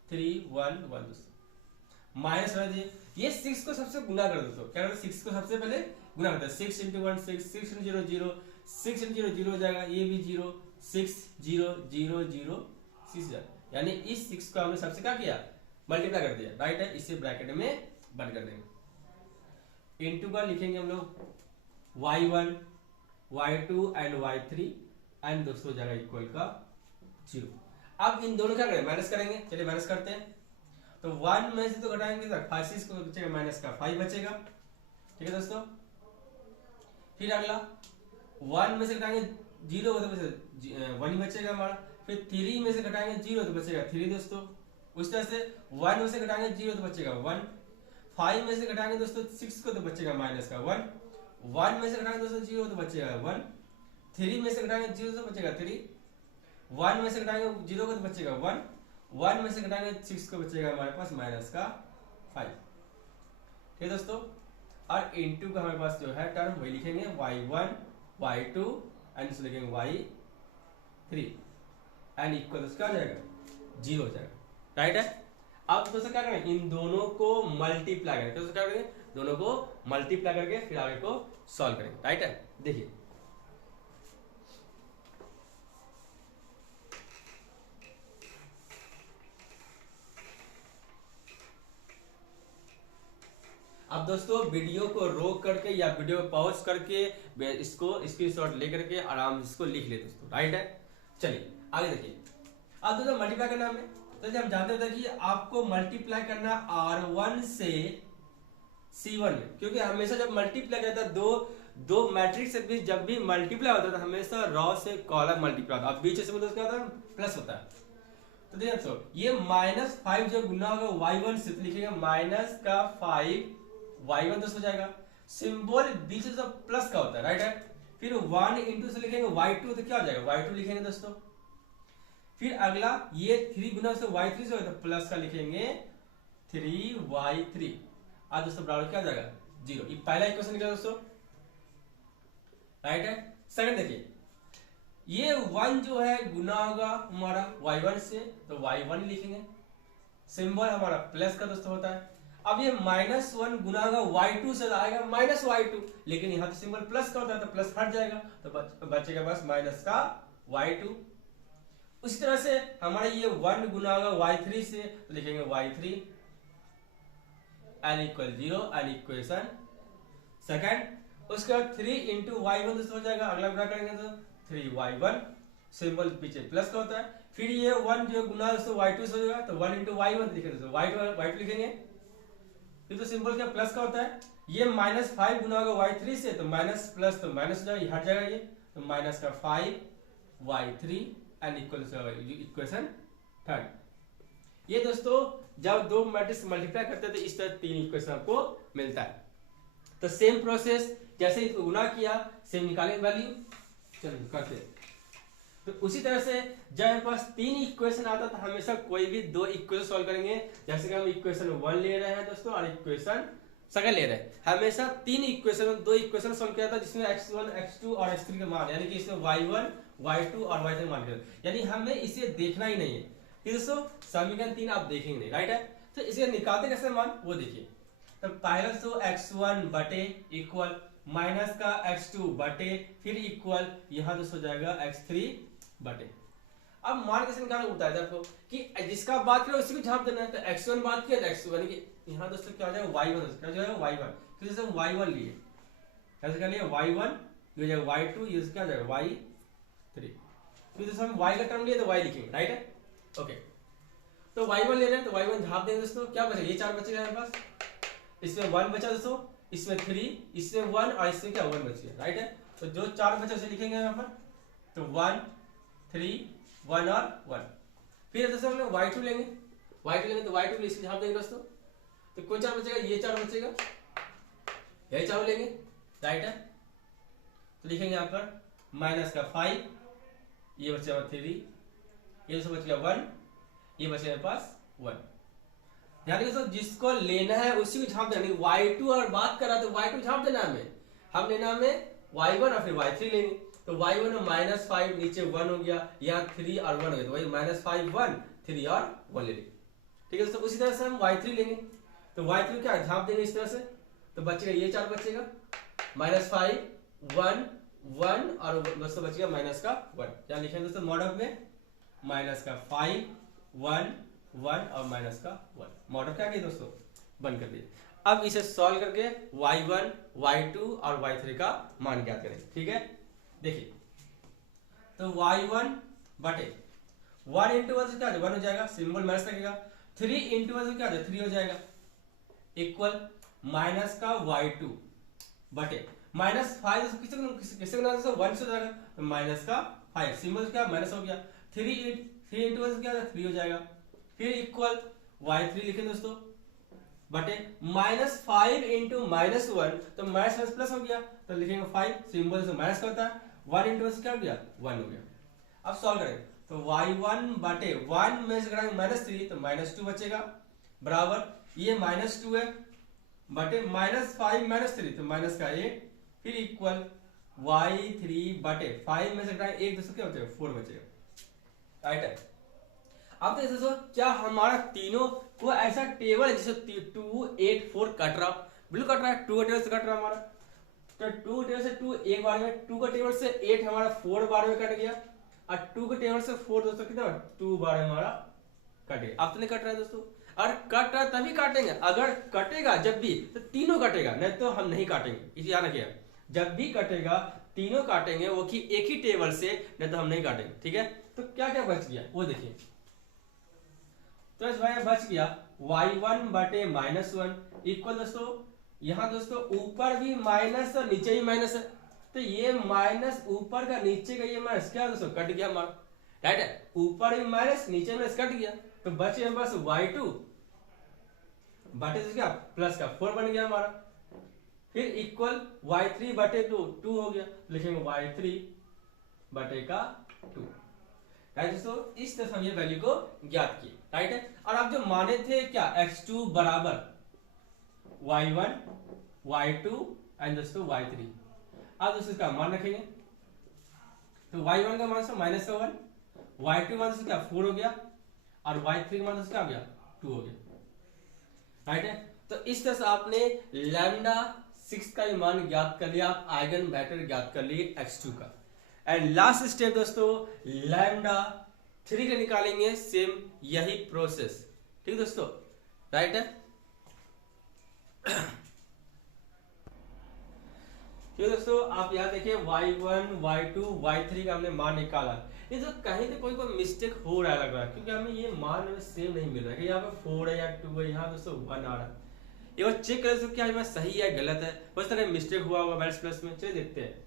3 1 1 दोस्तों माइनस रहने दीजिए। ये 6 को सबसे गुना कर दोस्तों, क्या करते हैं 6 को सबसे पहले गुना करते हैं। 6 इंटू 1 6, 6 इंटू 0 0, 6 इंटू 0 0 हो जाएगा, ये भी 0, 6 0 0 0 6 जाएगा, यानी इस 6 को हमने सबसे क्या किया मल्टीप्लाई कर दिया, राइट है। इसे ब्रैकेट में बंद कर देंगे। इनटू का लिखेंगे हम लोग y1 y2 and y3 and दोस्तों हो जाएगा इक्वल का 0। अब इन दोनों क्या करें माइनस करेंगे, चलिए माइनस करते हैं। तो 1 में से तो घटाएंगे सर 5 6 को बचेगा, माइनस का 5 बचेगा, ठीक है दोस्तों। फिर अगला 1 में से घटाएंगे 0 तो बचेगा 1 ही बचेगा हमारा। फिर 3 में से घटाएंगे 0 तो बचेगा 3 दोस्तों। उस तरह से 1 में से घटाएंगे 0 तो बचेगा 1। 5 में से घटाएंगे दोस्तों 6 को तो बचेगा माइनस का 1। 1 में से घटाएंगे दोस्तों 0 तो बचेगा 1। 3 में से घटाएंगे 0 तो बचेगा 3। 1 में से घटाएंगे 0 को तो बचेगा 1। 1 में से घटाएंगे 6 को बचेगा हमारे पास माइनस का 5, ठीक है दोस्तों। और इनटू का हमारे पास जो है टर्म वही लिखेंगे y1 y2 एंड इसे लिखेंगे y3 एंड इक्वल क्या हो जाएगा 0 हो जाएगा, राइट है। अब दोस्तों क्या करेंगे इन दोनों को मल्टीप्लाई करेंगे, दोस्तों क्या करेंगे दोनों को मल्टीप्लाई करके फिर आगे को सॉल्व करेंगे, राइट है। देखिए अब दोस्तों वीडियो को रोक करके या वीडियो को पॉज करके इसको स्क्रीनशॉट लेकर के आराम से इसको लिख ले दोस्तों, राइट है। चलिए आगे देखिए। अब दोस्तों मल्टीप्लाई करना हमें, तो हम जानते थे कि आपको मल्टीप्लाई करना R1 से C1 में, क्योंकि हमेशा जब मल्टीप्लाई करता है दो मैट्रिक्स के बीच जब भी मल्टीप्लाई होता है तो हमेशा रॉ से कॉलम मल्टीप्लाई होता है, बीच से मतलब क्या होता है प्लस होता है। तो देखिए दोस्तों ये -5 जो गुना होगा y1 से, तो लिखेंगे माइनस का 5 y1 दोस्तों हो जाएगा। सिंबल बीच से प्लस का होता है, राइट है। फिर 1 इंटू से लिखेंगे y2 तो क्या हो जाएगा y2 लिखेंगे दोस्तों। फिर अगला ये 3 गुना से y3 से होगा तो प्लस का लिखेंगे 3y3। आज दोस्तों बराबर क्या हो जाएगा 0। ये पहला इक्वेशन निकला दोस्तों, राइट है। सेकंड देखिए ये 1 जो है गुना होगा हमारा y1 से तो y1 लिखेंगे, सिंबल हमारा प्लस का दोस्तों होता है। अब ये -1 गुना होगा y2 से आएगा -y2, लेकिन यहाँ तो सिंबल प्लस का होता है तो प्लस हट जाएगा तो बचेगा बस माइनस का y2। उसी तरह से हमारा ये 1 गुना होगा y3 से तो लिखेंगे y3 an equal 0 an equation second. उसके बाद 3 इंटू y1 दोस्तों हो जाएगा, अगला गुना करेंगे तो 3y1, सिंबल पीछे प्लस का होता है। फिर ये 1 जो गुना दोस्तों y2 से हो जाएगा तो 1 इंटू y1 लिखेंगे दोस्तों y2 लिखेंगे, फिर तो सिंबल क्या प्लस का होता है। ये -5 गुना होगा y3 से तो माइनस प्लस तो माइनस हो जाएगा, हट जाएगा ये तो माइनस का 5y3 एंड इक्वेशन थर्ड। ये दोस्तों जब दो मैट्रिक्स मल्टीप्लाई करते हैं तो इस तरह 3 इक्वेशन आपको मिलता है। तो सेम प्रोसेस जैसे इसको गुना किया सेम निकालेंगे वैल्यू, चलिए करते हैं। तो उसी तरह से जब हमारे पास 3 इक्वेशन आता तो हमेशा कोई भी 2 इक्वेशन सॉल्व करेंगे। जैसे कि हम इक्वेशन 1 ले रहे हैं दोस्तों और इक्वेशन सेकंड ले रहे हैं, हमेशा 3 इक्वेशन 2 इक्वेशन सॉल्व किया था जिसमें x1 x2 और x3 के मान, यानी कि इसमें y1 y2 और y3 मान दिया, यानी हमें इसे देखना ही नहीं है। दोस्तों समीकरण 3 आप देखेंगे नहीं, राइट है। तो इसे निकालते कैसे मान वो देखिए। तो पहला तो x1 बटे इक्वल माइनस का x2 बटे फिर इक्वल यहाँ दोस्तों हो जाएगा x3 बटे। अब मान कैसे निकालना होता है आपको कि जिसका बात करें उसी को झाप देना है। तो x1 बात किया x2 यानी कि यहाँ दोस्तों क्या हो जाएगा y1, क्या हो जाएगा y1, तो जैसे y1 लिए कैसे कर लिया y1, ये हो जाएगा y2, ये क्या हो जाएगा y3। फिर जैसे हम y का टर्म लिए तो y लिखेंगे, राइट है। ओके तो y1 ले रहे हैं तो y1 झाप देंगे दोस्तों, क्या बचेगा ये 4 बचेगा हमारे पास, इसमें 1 बचा दोस्तों, इसमें 3, इसमें 1 और इसमें क्या 1 बच गया, राइट है। तो जो 4 बचा उसे लिखेंगे यहाँ पर, तो 1 3 1 और 1। फिर दोस्तों हम लोग y2 लेंगे, y2 लेंगे तो y2 को इसमें झाप देंगे दोस्तों, तो कौन 4 बचेगा ये 4 बचेगा, यही 4 लेंगे, राइट है। तो लिखेंगे यहाँ पर माइनस का 5, ये बचेगा 3, ये दोस्तों बच गया 1, ये बचेगा मेरे पास 1। यानी दोस्तों जिसको लेना है उसी को झाप देना, y2 और बात कर रहा तो y2 झाप देना हमें, हम लेना हमें y1 और फिर y3 लेंगे। तो y1 में -5 नीचे 1 हो गया, यहाँ 3 और 1 हो गया, तो वही -5 1 3 और 1 ले लेंगे। ठीक है दोस्तों, उसी तरह से हम y3 लेंगे। तो y3 क्या झाप देंगे इस तरह से, तो बचेगा ये 4 बचेगा, -5 1 1 और दोस्तों बचेगा -1। क्या लिखेंगे दोस्तों मॉडल में, -5 1 1 और -1। मॉडल क्या किया दोस्तों, बंद कर दिए। अब इसे सॉल्व करके y1 y2 और y3 का मान ज्ञात करें। ठीक है, देखिए तो y1 बटे 1 इंटू 1 से क्या 1 हो जाएगा, सिंबल माइनस लगेगा। 3 इंटू 1 से क्या 3 हो जाएगा, इक्वल माइनस का y2 बटे -5 किससे गुना 1 से हो जाएगा, तो माइनस का 5 सिंबल क्या माइनस हो गया। 3 इंटू 1 से क्या 3 हो जाएगा, फिर इक्वल y3 लिखें दोस्तों बटे -5 इंटू -1, तो माइनस प्लस हो गया, तो लिखेंगे 5 सिंबल से माइनस का होता है, 1 इंटू 1 से क्या हो गया 1 हो गया। अब सॉल्व करें तो y1 बटे 1 में से करेंगे -3 तो -2 बचेगा, बराबर ये -2 है बटे -5 -3 तो माइनस का 8, फिर इक्वल y3 बटे 5 में से करेंगे 1 2 क्या बचेगा 4 बचेगा। राइट है। अब देखो दोस्तों क्या हमारा तीनों को ऐसा टेबल है जैसे 2 8 4 कट रहा, बिल्कुल कट रहा है, 2 का टेबल से कट रहा हमारा, तो 2 टेबल से 2 एक बार में, 2 का टेबल से 8 हमारा 4 बार में कट गया, और 2 के टेबल से 4 दोस्तों कितना 2 बार में हमारा कट गया। अब तो नहीं कट रहा है दोस्तों, और कट रहा है तभी काटेंगे, अगर कटेगा जब भी तो तीनों कटेगा, नहीं तो हम नहीं काटेंगे, इसे याद रखिएगा। जब भी कटेगा तीनों काटेंगे, वो कि एक ही टेबल से, नहीं तो हम नहीं काटेंगे। ठीक है, तो क्या क्या बच गया वो देखिए। तो इस भाई बच गया y1 बटे -1 इक्वल दोस्तों, यहां दोस्तों ऊपर भी माइनस और नीचे भी माइनस है, तो ये माइनस ऊपर का नीचे का ये माइनस क्या दोस्तों कट गया हमारा। राइट है, ऊपर भी माइनस नीचे माइनस कट गया, तो बचे बस y2 बटे क्या प्लस का 4 बन गया हमारा, फिर इक्वल y3 बटे 2 हो गया, लिखेंगे y3 बटे का 2। राइट दोस्तों, इस तरह हम ये वैल्यू को ज्ञात किए। राइट है, और आप जो माने थे क्या x2 बराबर y1 y2 एंड दोस्तों y3, अब दोस्तों इसका मान रखेंगे, तो y1 का मान माइनस का 1, y2 मान से क्या 4 हो गया, और y3 का मान से क्या हो गया 2 हो गया। राइट है, तो इस तरह से आपने लैम्डा 6 का मान ज्ञात कर लिया, आप आइगन वेक्टर ज्ञात कर लिए x2 का। एंड लास्ट स्टेप दोस्तों लैम्डा 3 का निकालेंगे, सेम यही प्रोसेस। ठीक दोस्तों, राइट है। ठीक दोस्तों, आप यहाँ देखिए y1 y2 y3 का हमने मान निकाला, ये तो कहीं तो कोई मिस्टेक हो रहा है लग रहा है, क्योंकि हमें ये मान में सेम नहीं मिल रहा है कि यहाँ पे 4 है या 2 है, यहाँ दोस्तों 1 आ रहा है। ये बार चेक करें क्या ये सही है गलत है, हो सकता है मिस्टेक हुआ होगा माइनस प्लस में। चलिए देखते हैं।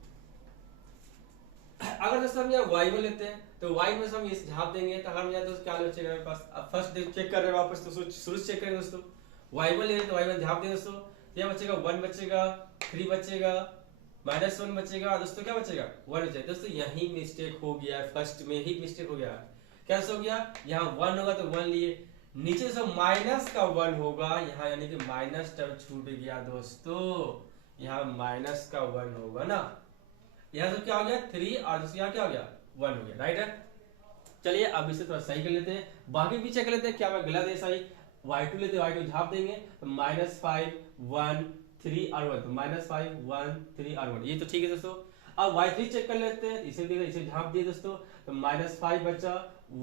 अगर दोस्तों हम यहाँ y1 लेते हैं तो y में से हम इस झाप देंगे, तो हम यहाँ दोस्तों क्या बचेगा मेरे पास, अब फर्स्ट चेक कर रहे हैं वापस, तो शुरू से चेक करेंगे दोस्तों। y1 ले तो y1 झाप देंगे दोस्तों, यह बचेगा 1 बचेगा, 3 बचेगा, -1 बचेगा, दोस्तों क्या बचेगा 1 बचेगा। दोस्तों यही मिस्टेक हो गया, फर्स्ट में ही मिस्टेक हो गया। क्या हो गया, यहाँ 1 होगा तो 1 लिए, नीचे से माइनस का 1 होगा यहाँ, यानी कि माइनस टर्म छूट गया दोस्तों, यहाँ माइनस का 1 होगा ना, यहाँ तो क्या हो गया 3 और दूसरी यहाँ क्या हो गया 1 हो गया। राइट है, चलिए अब इसे थोड़ा सही कर लेते हैं, बाकी भी चेक कर लेते हैं क्या गलत है सही। y2 लेते y2 झाप देंगे तो -5 1 3 और 1, तो -5 1 3 और 1, ये तो ठीक है दोस्तों। अब y3 चेक कर लेते हैं, इसे झाप दिए दोस्तों, तो -5 बचा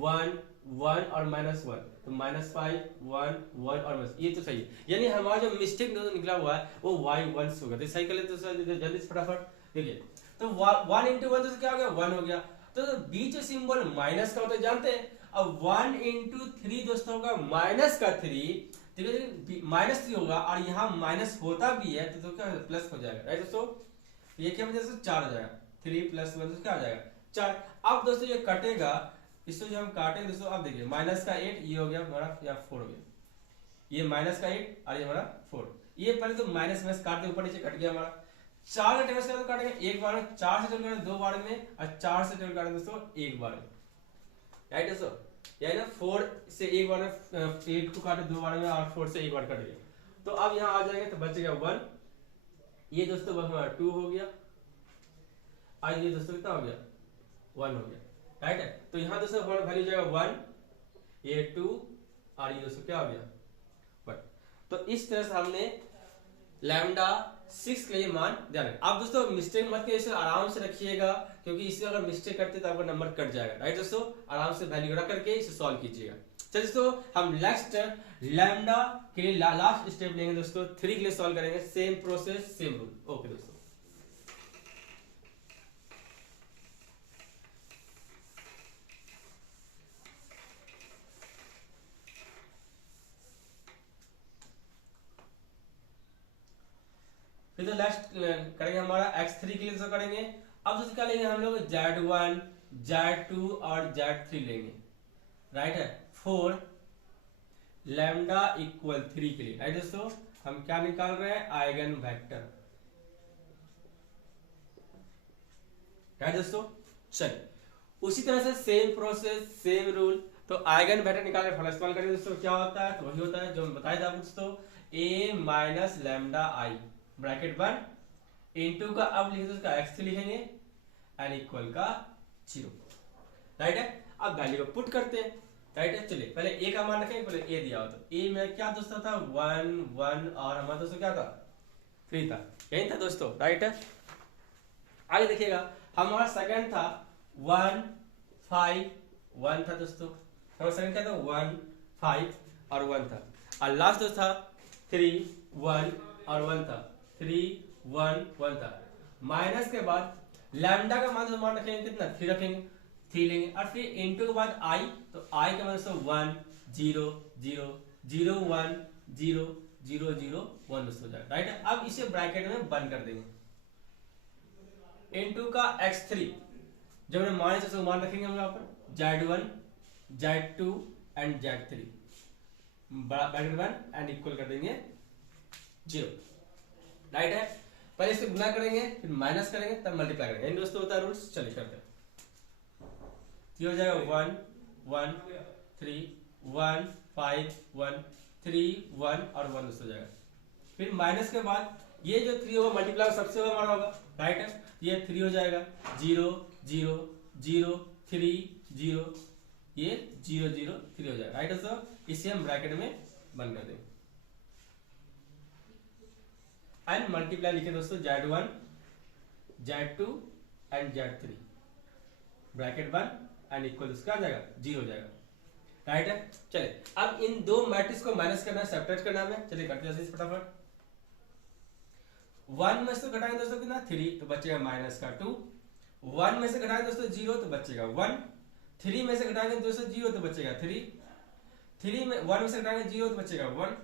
1 1 और -1, तो -5 1 1 और -, ये तो सही है, यानी हमारा जो मिस्टेक निकला हुआ है वो y1 होगा। तो सही कर लेते हैं जल्दी से फटाफट। देखिए तो 1 इंटू 1 तो क्या हो गया 1 हो गया, तो बीच सिंबल माइनस का होता है जानते हैं। अब 1 इंटू 3 दोस्तों होगा माइनस का 3, -3 होगा, और यहाँ माइनस होता भी है तो क्या प्लस हो जाएगा। राइट दोस्तों, ये क्या वजह से 4 हो जाएगा, 3 + 1 तो क्या हो जाएगा 4। अब दोस्तों ये कटेगा, इसको जो हम काटेंगे दोस्तों, अब देखिए -8 ये हो गया हमारा, या 4 हो गया, ये -8 और ये हमारा 4, ये पहले तो माइनस काट के ऊपर नीचे कट गया हमारा। 4 का टेबल से काटेंगे एक बार में, 4 से टेबल काटेंगे 2 बार में, और 4 से टेबल काटेंगे दोस्तों एक बार में। राइट दोस्तों, यानी ना 4 से एक बार में 8 को काटे 2 बार में, और 4 से एक बार कट गया, तो अब यहाँ आ जाएंगे तो बचेगा 1, ये दोस्तों हमारा 2 हो गया, और ये दोस्तों कितना हो गया 1 हो गया, राइट है। तो यहाँ दोस्तों हमारा वैल्यू जाएगा 1, ये 2 और ये दोस्तों क्या हो गया 1। तो इस तरह से हमने लैम्डा 6 के लिए मान ध्यान रखें। आप दोस्तों मिस्टेक मत करिए, इसे आराम से रखिएगा, क्योंकि इससे अगर मिस्टेक करते तो आपका नंबर कट जाएगा, राइट दोस्तों। आराम से वैल्यू रख करके इसे सॉल्व कीजिएगा। चलिए दोस्तों हम नेक्स्ट लैम्डा के लिए लास्ट स्टेप लेंगे दोस्तों, 3 के लिए सॉल्व करेंगे, same process same rule. Okay दोस्तों, फिर तो लास्ट करेंगे हमारा x3 के लिए तो करेंगे। अब दोस्तों क्या लेंगे हम लोग z1 z2 और z3 लेंगे, राइट है, फॉर लैम्डा इक्वल 3 के लिए, राइट दोस्तों। हम क्या निकाल रहे हैं आइगन वेक्टर, राइट दोस्तों। चलिए उसी तरह से सेम प्रोसेस सेम रूल, तो आइगन वेक्टर निकालने का फॉर्मूला इस्तेमाल करेंगे दोस्तों। क्या होता है, तो वही होता है जो हम बताया था दोस्तों, a minus lambda I bracket 1 into का, अब लिखेंगे उसका x3 लिखेंगे एन इक्वल का 0, राइट है। अब वैल्यू को पुट करते हैं, राइट है। चलिए पहले a का मान रखेंगे, पहले a दिया हो तो a में क्या दोस्तों था 1 1 और हमारा दोस्तों क्या था 3 था, यही था दोस्तों, राइट है। आगे देखिएगा हमारा सेकंड था 1 5 1 था दोस्तों, हमारा सेकंड क्या था 1 5 और 1 था, और लास्ट दोस्त था 3 1 और 1 था, 3 1 1 था। माइनस के बाद लैम्डा का मान रखेंगे कितना 3 रखेंगे, 3 लेंगे, और फिर इनटू के बाद आई, तो आई का मान 1 0 0 0 1 0 0 0 1 हो जाएगा, राइट है। अब इसे ब्रैकेट में बंद कर देंगे, इनटू का x3, जब हमने माइनस से मान रखेंगे हम यहाँ पर z1 z2 and z3 bracket बंद एंड इक्वल कर देंगे 0, राइट है। पहले इसे गुना करेंगे, फिर माइनस करेंगे, तब मल्टीप्लाई करेंगे, इन दोस्तों होता है रूल्स। चलिए करते हैं, ये हो जाएगा 1 1 3 1 5 1 3 1 और 1 दोस्तों हो जाएगा। फिर माइनस के बाद ये जो 3 होगा मल्टीप्लाई सबसे होगा हमारा होगा, राइट है। ये 3 हो जाएगा 0 0 0 3 0, ये 0 0 3 हो जाएगा, राइट है दोस्तों। इसे हम ब्रैकेट में बंद कर देंगे एंड मल्टीप्लाई लिखे दोस्तों z1 z2 and z3 bracket बंद एंड इक्वल उसका आ जाएगा 0 हो जाएगा, राइट है। चलिए अब इन दो मैट्रिक्स को माइनस करना है, सब्ट्रैक्ट करना है, चलिए करते हैं फटाफट। 1 में से घटाएंगे दोस्तों कितना 3, तो बचेगा माइनस का 2, 1 में से घटाएंगे दोस्तों 0 तो बचेगा 1, 3 में से घटाएंगे दोस्तों 0 तो बचेगा 3, 3 में 1 में से घटाएंगे 0 तो बचेगा 1,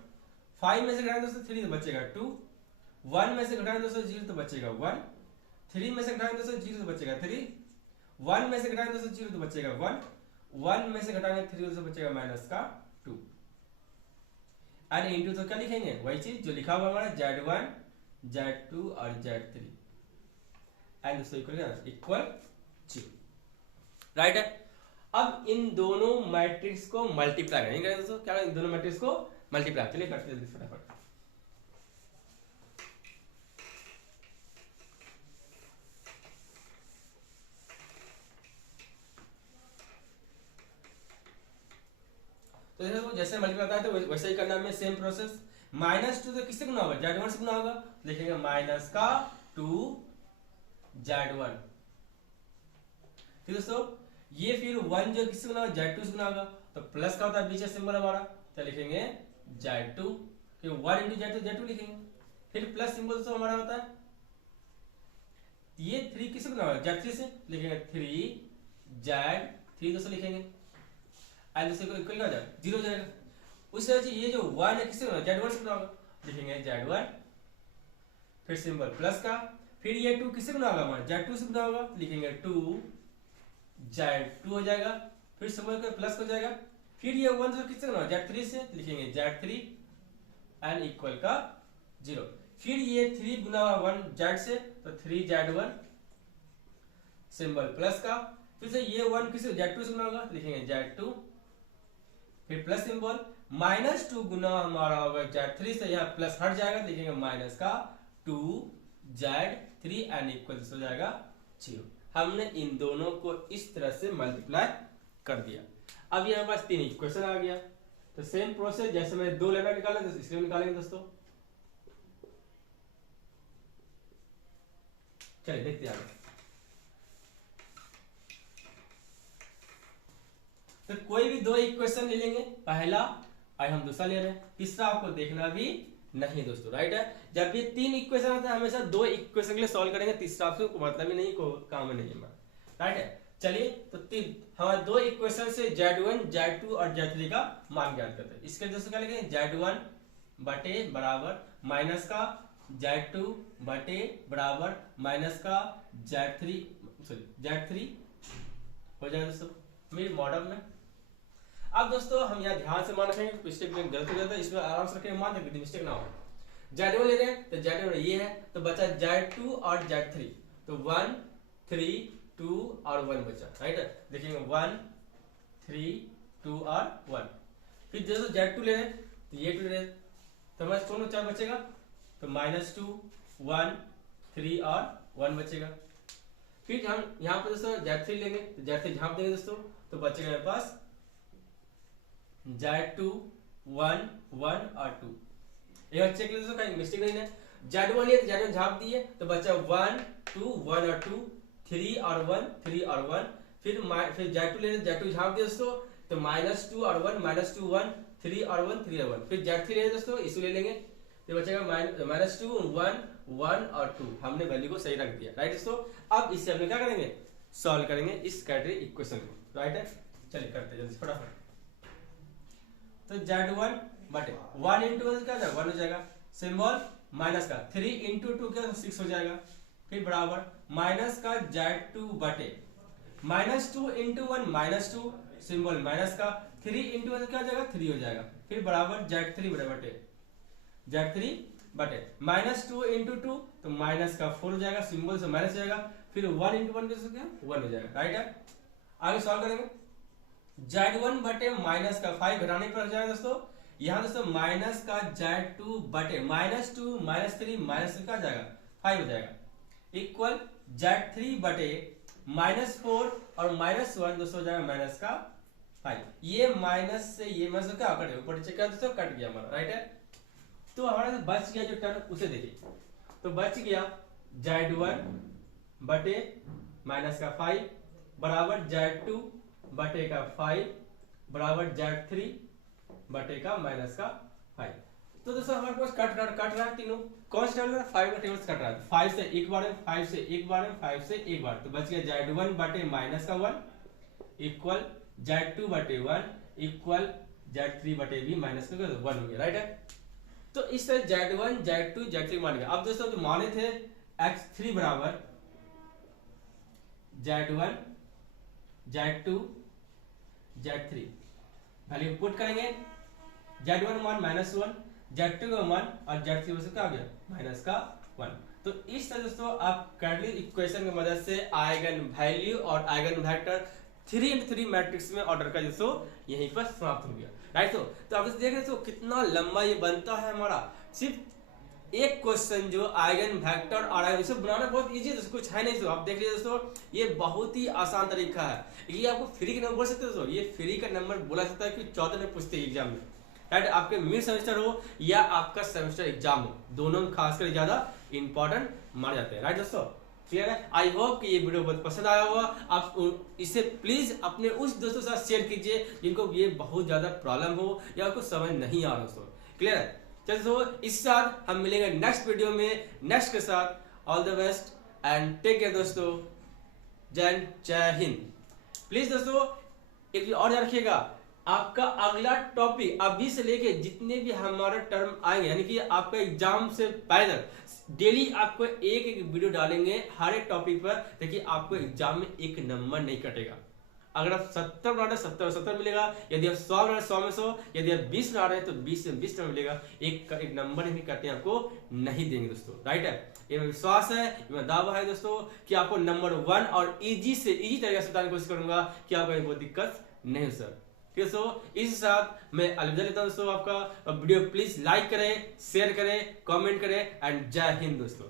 5 में से घटाएंगे दोस्तों 3 तो बचेगा 2, 1 में से घटाएंगे दोस्तों 0 तो बचेगा 1, 3 में से घटाएंगे दोस्तों 0 तो बचेगा 3, 1 में से घटाएंगे दोस्तों 0 तो बचेगा 1, 1 में से घटाएंगे 3 तो बचेगा माइनस का 2, एंड इनटू तो क्या लिखेंगे वही चीज जो लिखा हुआ हमारा z1 z2 और z3 एंड दोस्तों इक्वल 0, राइट है। अब इन दोनों मैट्रिक्स को मल्टीप्लाई करेंगे दोस्तों, क्या इन दोनों मैट्रिक्स को मल्टीप्लाई, चलिए करते हैं फटाफट। तो देखो जैसे मल्टीप्लाई होता है तो वैसे ही करना है, सेम प्रोसेस। -2 तो किससे गुना होगा z1 से गुना होगा, लिखेंगे माइनस का 2 z1, ठीक दोस्तों। ये फिर 1 जो किससे गुना होगा z2 से गुना होगा, तो प्लस का होता है बीच में सिंबल हमारा, तो लिखेंगे z2, फिर 1 इंटू z2 z2 लिखेंगे, फिर प्लस सिंबल दोस्तों हमारा होता है ये 3 किससे गुना होगा z3 से, लिखेंगे 3 z3 दोस्तों लिखेंगे, एंड दूसरे को इक्वल हो जाएगा 0 हो जाएगा। उस तरह से ये जो 1 है किससे होगा z1 से गुना होगा, लिखेंगे z1, फिर सिंबल प्लस का, फिर ये 2 किससे गुना होगा हमारा z2 से गुना होगा, लिखेंगे 2 z2 हो जाएगा, फिर सिंबल का प्लस हो जाएगा, फिर ये 1 जो किससे गुना होगा z3 से, लिखेंगे z3 एंड इक्वल का 0, फिर ये 3 गुना होगा 1 z से, तो 3 z1 सिंबल प्लस का, फिर से ये 1 किससे z2 से गुना होगा, लिखेंगे z2, फिर प्लस सिंबल, -2 गुना हमारा होगा z3 से, यहाँ प्लस हट जाएगा, लिखेंगे माइनस का 2 Z3 एन इक्वल हो जाएगा 0। हमने इन दोनों को इस तरह से मल्टीप्लाई कर दिया। अब यहाँ पास 3 इक्वेशन आ गया। तो सेम प्रोसेस जैसे मैंने 2 लैम्डा निकाला तो इसलिए निकालेंगे दोस्तों। चलिए देखते हैं आगे। तो कोई भी 2 इक्वेशन ले लेंगे, पहला और हम दूसरा ले रहे हैं, तीसरा आपको देखना भी नहीं दोस्तों, राइट है। जब भी 3 इक्वेशन आता है हमेशा 2 इक्वेशन के लिए सॉल्व करेंगे, तीसरा आपसे मतलब ही नहीं को काम नहीं है, राइट है। चलिए तो हमारे 2 इक्वेशन से Z1 Z2 और Z3 का मान ज्ञात करते हैं। इसके दोस्तों क्या लिखेंगे, Z1 बटे बराबर माइनस का Z2 बटे बराबर माइनस का Z3 हो जाएगा दोस्तों मेरे मॉडल में। अब दोस्तों हम यहाँ ध्यान से मान रखेंगे, मिस्टेक में गलत हो जाता है, इसमें आराम से रखेंगे, मान रखेंगे मिस्टेक ना हो। Z1 ले रहे हैं तो Z1 ये है, तो बचा Z2 और Z3, तो 1 3 2 और 1 बचा, राइट है। देखेंगे 1 3 2 और 1। फिर जैसे Z2 ले रहे हैं तो ये 2 ले रहे हैं, तो हमारे दोनों 4 बचेगा, तो -2 1 3 और 1 बचेगा। फिर हम यहाँ पर दोस्तों Z3 लेंगे, तो Z3 झाँप देंगे दोस्तों, तो बचेगा मेरे पास Z2 1 1 और 2। एक बार चेक दोस्तों, कहीं मिस्टेक नहीं है। Z1 लिए तो Z1 झाँप दिए, तो बचा 1 2 1 और 2, 3 और 1 3 और 1। फिर Z2 ले Z2 झाँप दिए दोस्तों, तो -2 और 1 -2 1 3 और 1 3 और 1। फिर Z3 ले दोस्तों, इसे ले लेंगे, तो बचेगा -2 1 1 और 2। हमने वैल्यू को सही रख दिया, राइट दोस्तों। अब इससे हम क्या करेंगे, सॉल्व करेंगे इस कैटेगरी इक्वेशन को, राइट है। चलिए करते हैं जल्दी फटाफट। तो Z1 बटे 1 इंटू 1 क्या हो जाएगा, 1 हो जाएगा, सिंबल माइनस का 3 इंटू 2 क्या 6 हो जाएगा। फिर बराबर माइनस का Z2 बटे -2 इंटू 1 -2, सिंबल माइनस का 3 इंटू 1 क्या हो जाएगा 3 हो जाएगा। फिर बराबर Z3 बटे -2 इंटू 2, तो माइनस का 4 हो जाएगा, सिंबल से माइनस हो जाएगा। फिर 1 इंटू 1 क्या 1 हो जाएगा, राइट है। आगे सॉल्व करेंगे। Z1 बटे माइनस का 5 घटाने पर जाएगा दोस्तों, यहाँ दोस्तों माइनस का Z2 बटे -2 -3 -3 का जाएगा 5 हो जाएगा, इक्वल Z3 बटे -4 और -1 दोस्तों हो जाएगा माइनस का 5। ये माइनस से ये माइनस क्या कटे ऊपर चेक दोस्तों कट गया हमारा, राइट है। तो हमारा बच गया जो टर्म उसे देखिए, तो बच गया Z1 बटे माइनस का 5 बराबर Z2 बटे का 5 बराबर Z3 बटे का माइनस का 5। तो दोस्तों हमारे पास कट रहा है तीनों, कौन सा टेबल 5 का टेबल कट रहा है, 5 से एक बार 5 से एक बार 5 से एक बार, तो बच गया Z1 बटे माइनस का 1 इक्वल Z2 बटे 1 इक्वल Z3 बटे भी माइनस का 1 हो गया, राइट है। तो इस तरह Z1 Z2 Z3 मान गया। अब दोस्तों जो माने थे x3 बराबर Z1 Z2 Z3 value put करेंगे, Z1 मान -1, Z2 का मान और Z3 में से क्या आ गया माइनस का 1। तो इस तरह दोस्तों आप कैटेगरी इक्वेशन की मदद से आइगन वैल्यू और आइगन वेक्टर 3x3 मैट्रिक्स में ऑर्डर का दोस्तों यहीं पर समाप्त हो गया, राइट। तो आप देख रहे हो कितना लंबा ये बनता है हमारा, सिर्फ एक क्वेश्चन जो आइगन वेक्टर और आइगन इसे बनाना बहुत इजी है दोस्तों, कुछ है नहीं। तो आप देख लीजिए दोस्तों ये बहुत ही आसान तरीका है, ये आपको फ्री का नंबर बोल सकते हो दोस्तों, ये फ्री का नंबर बोला जाता है कि 14 में पूछते हैं एग्जाम में, राइट। आपके मिड सेमेस्टर हो या आपका सेमेस्टर एग्जाम हो, दोनों में खासकर ज्यादा इंपॉर्टेंट माने जाते हैं, राइट दोस्तों। क्लियर है। आई होप कि ये वीडियो बहुत पसंद आया होगा। आप इसे प्लीज अपने उस दोस्तों के साथ शेयर कीजिए जिनको ये बहुत ज्यादा प्रॉब्लम हो या आपको समझ नहीं आ रहा दोस्तों, क्लियर है। चलिए दोस्तों इस साथ हम मिलेंगे नेक्स्ट वीडियो में नेक्स्ट के साथ। All the best and take care दोस्तों, जय हिंद। प्लीज दोस्तों एक चीज और याद रखिएगा, आपका अगला टॉपिक अभी से लेके जितने भी हमारे टर्म आएंगे यानी कि आपका एग्जाम से पहले तक डेली आपको एक एक वीडियो डालेंगे हर एक टॉपिक पर। देखिए आपको एग्जाम में एक नंबर नहीं कटेगा। अगर आप 70 बना रहे 70 मिलेगा, यदि आप 100 बना रहे 100 में 100, यदि आप 20 बना रहे तो 20 में 20 मिलेगा। एक नंबर नहीं कटे आपको नहीं देंगे दोस्तों, राइट है। ये विश्वास है, ये दावा है दोस्तों कि आपको नंबर 1 और इजी तरीके से बताने की कोशिश करूंगा कि आपको कोई दिक्कत नहीं हो सर। ठीक है दोस्तों, इस साथ मैं अलविदा लेता हूं दोस्तों आपका। वीडियो प्लीज लाइक करें, शेयर करें, कमेंट करें एंड जय हिंद दोस्तों।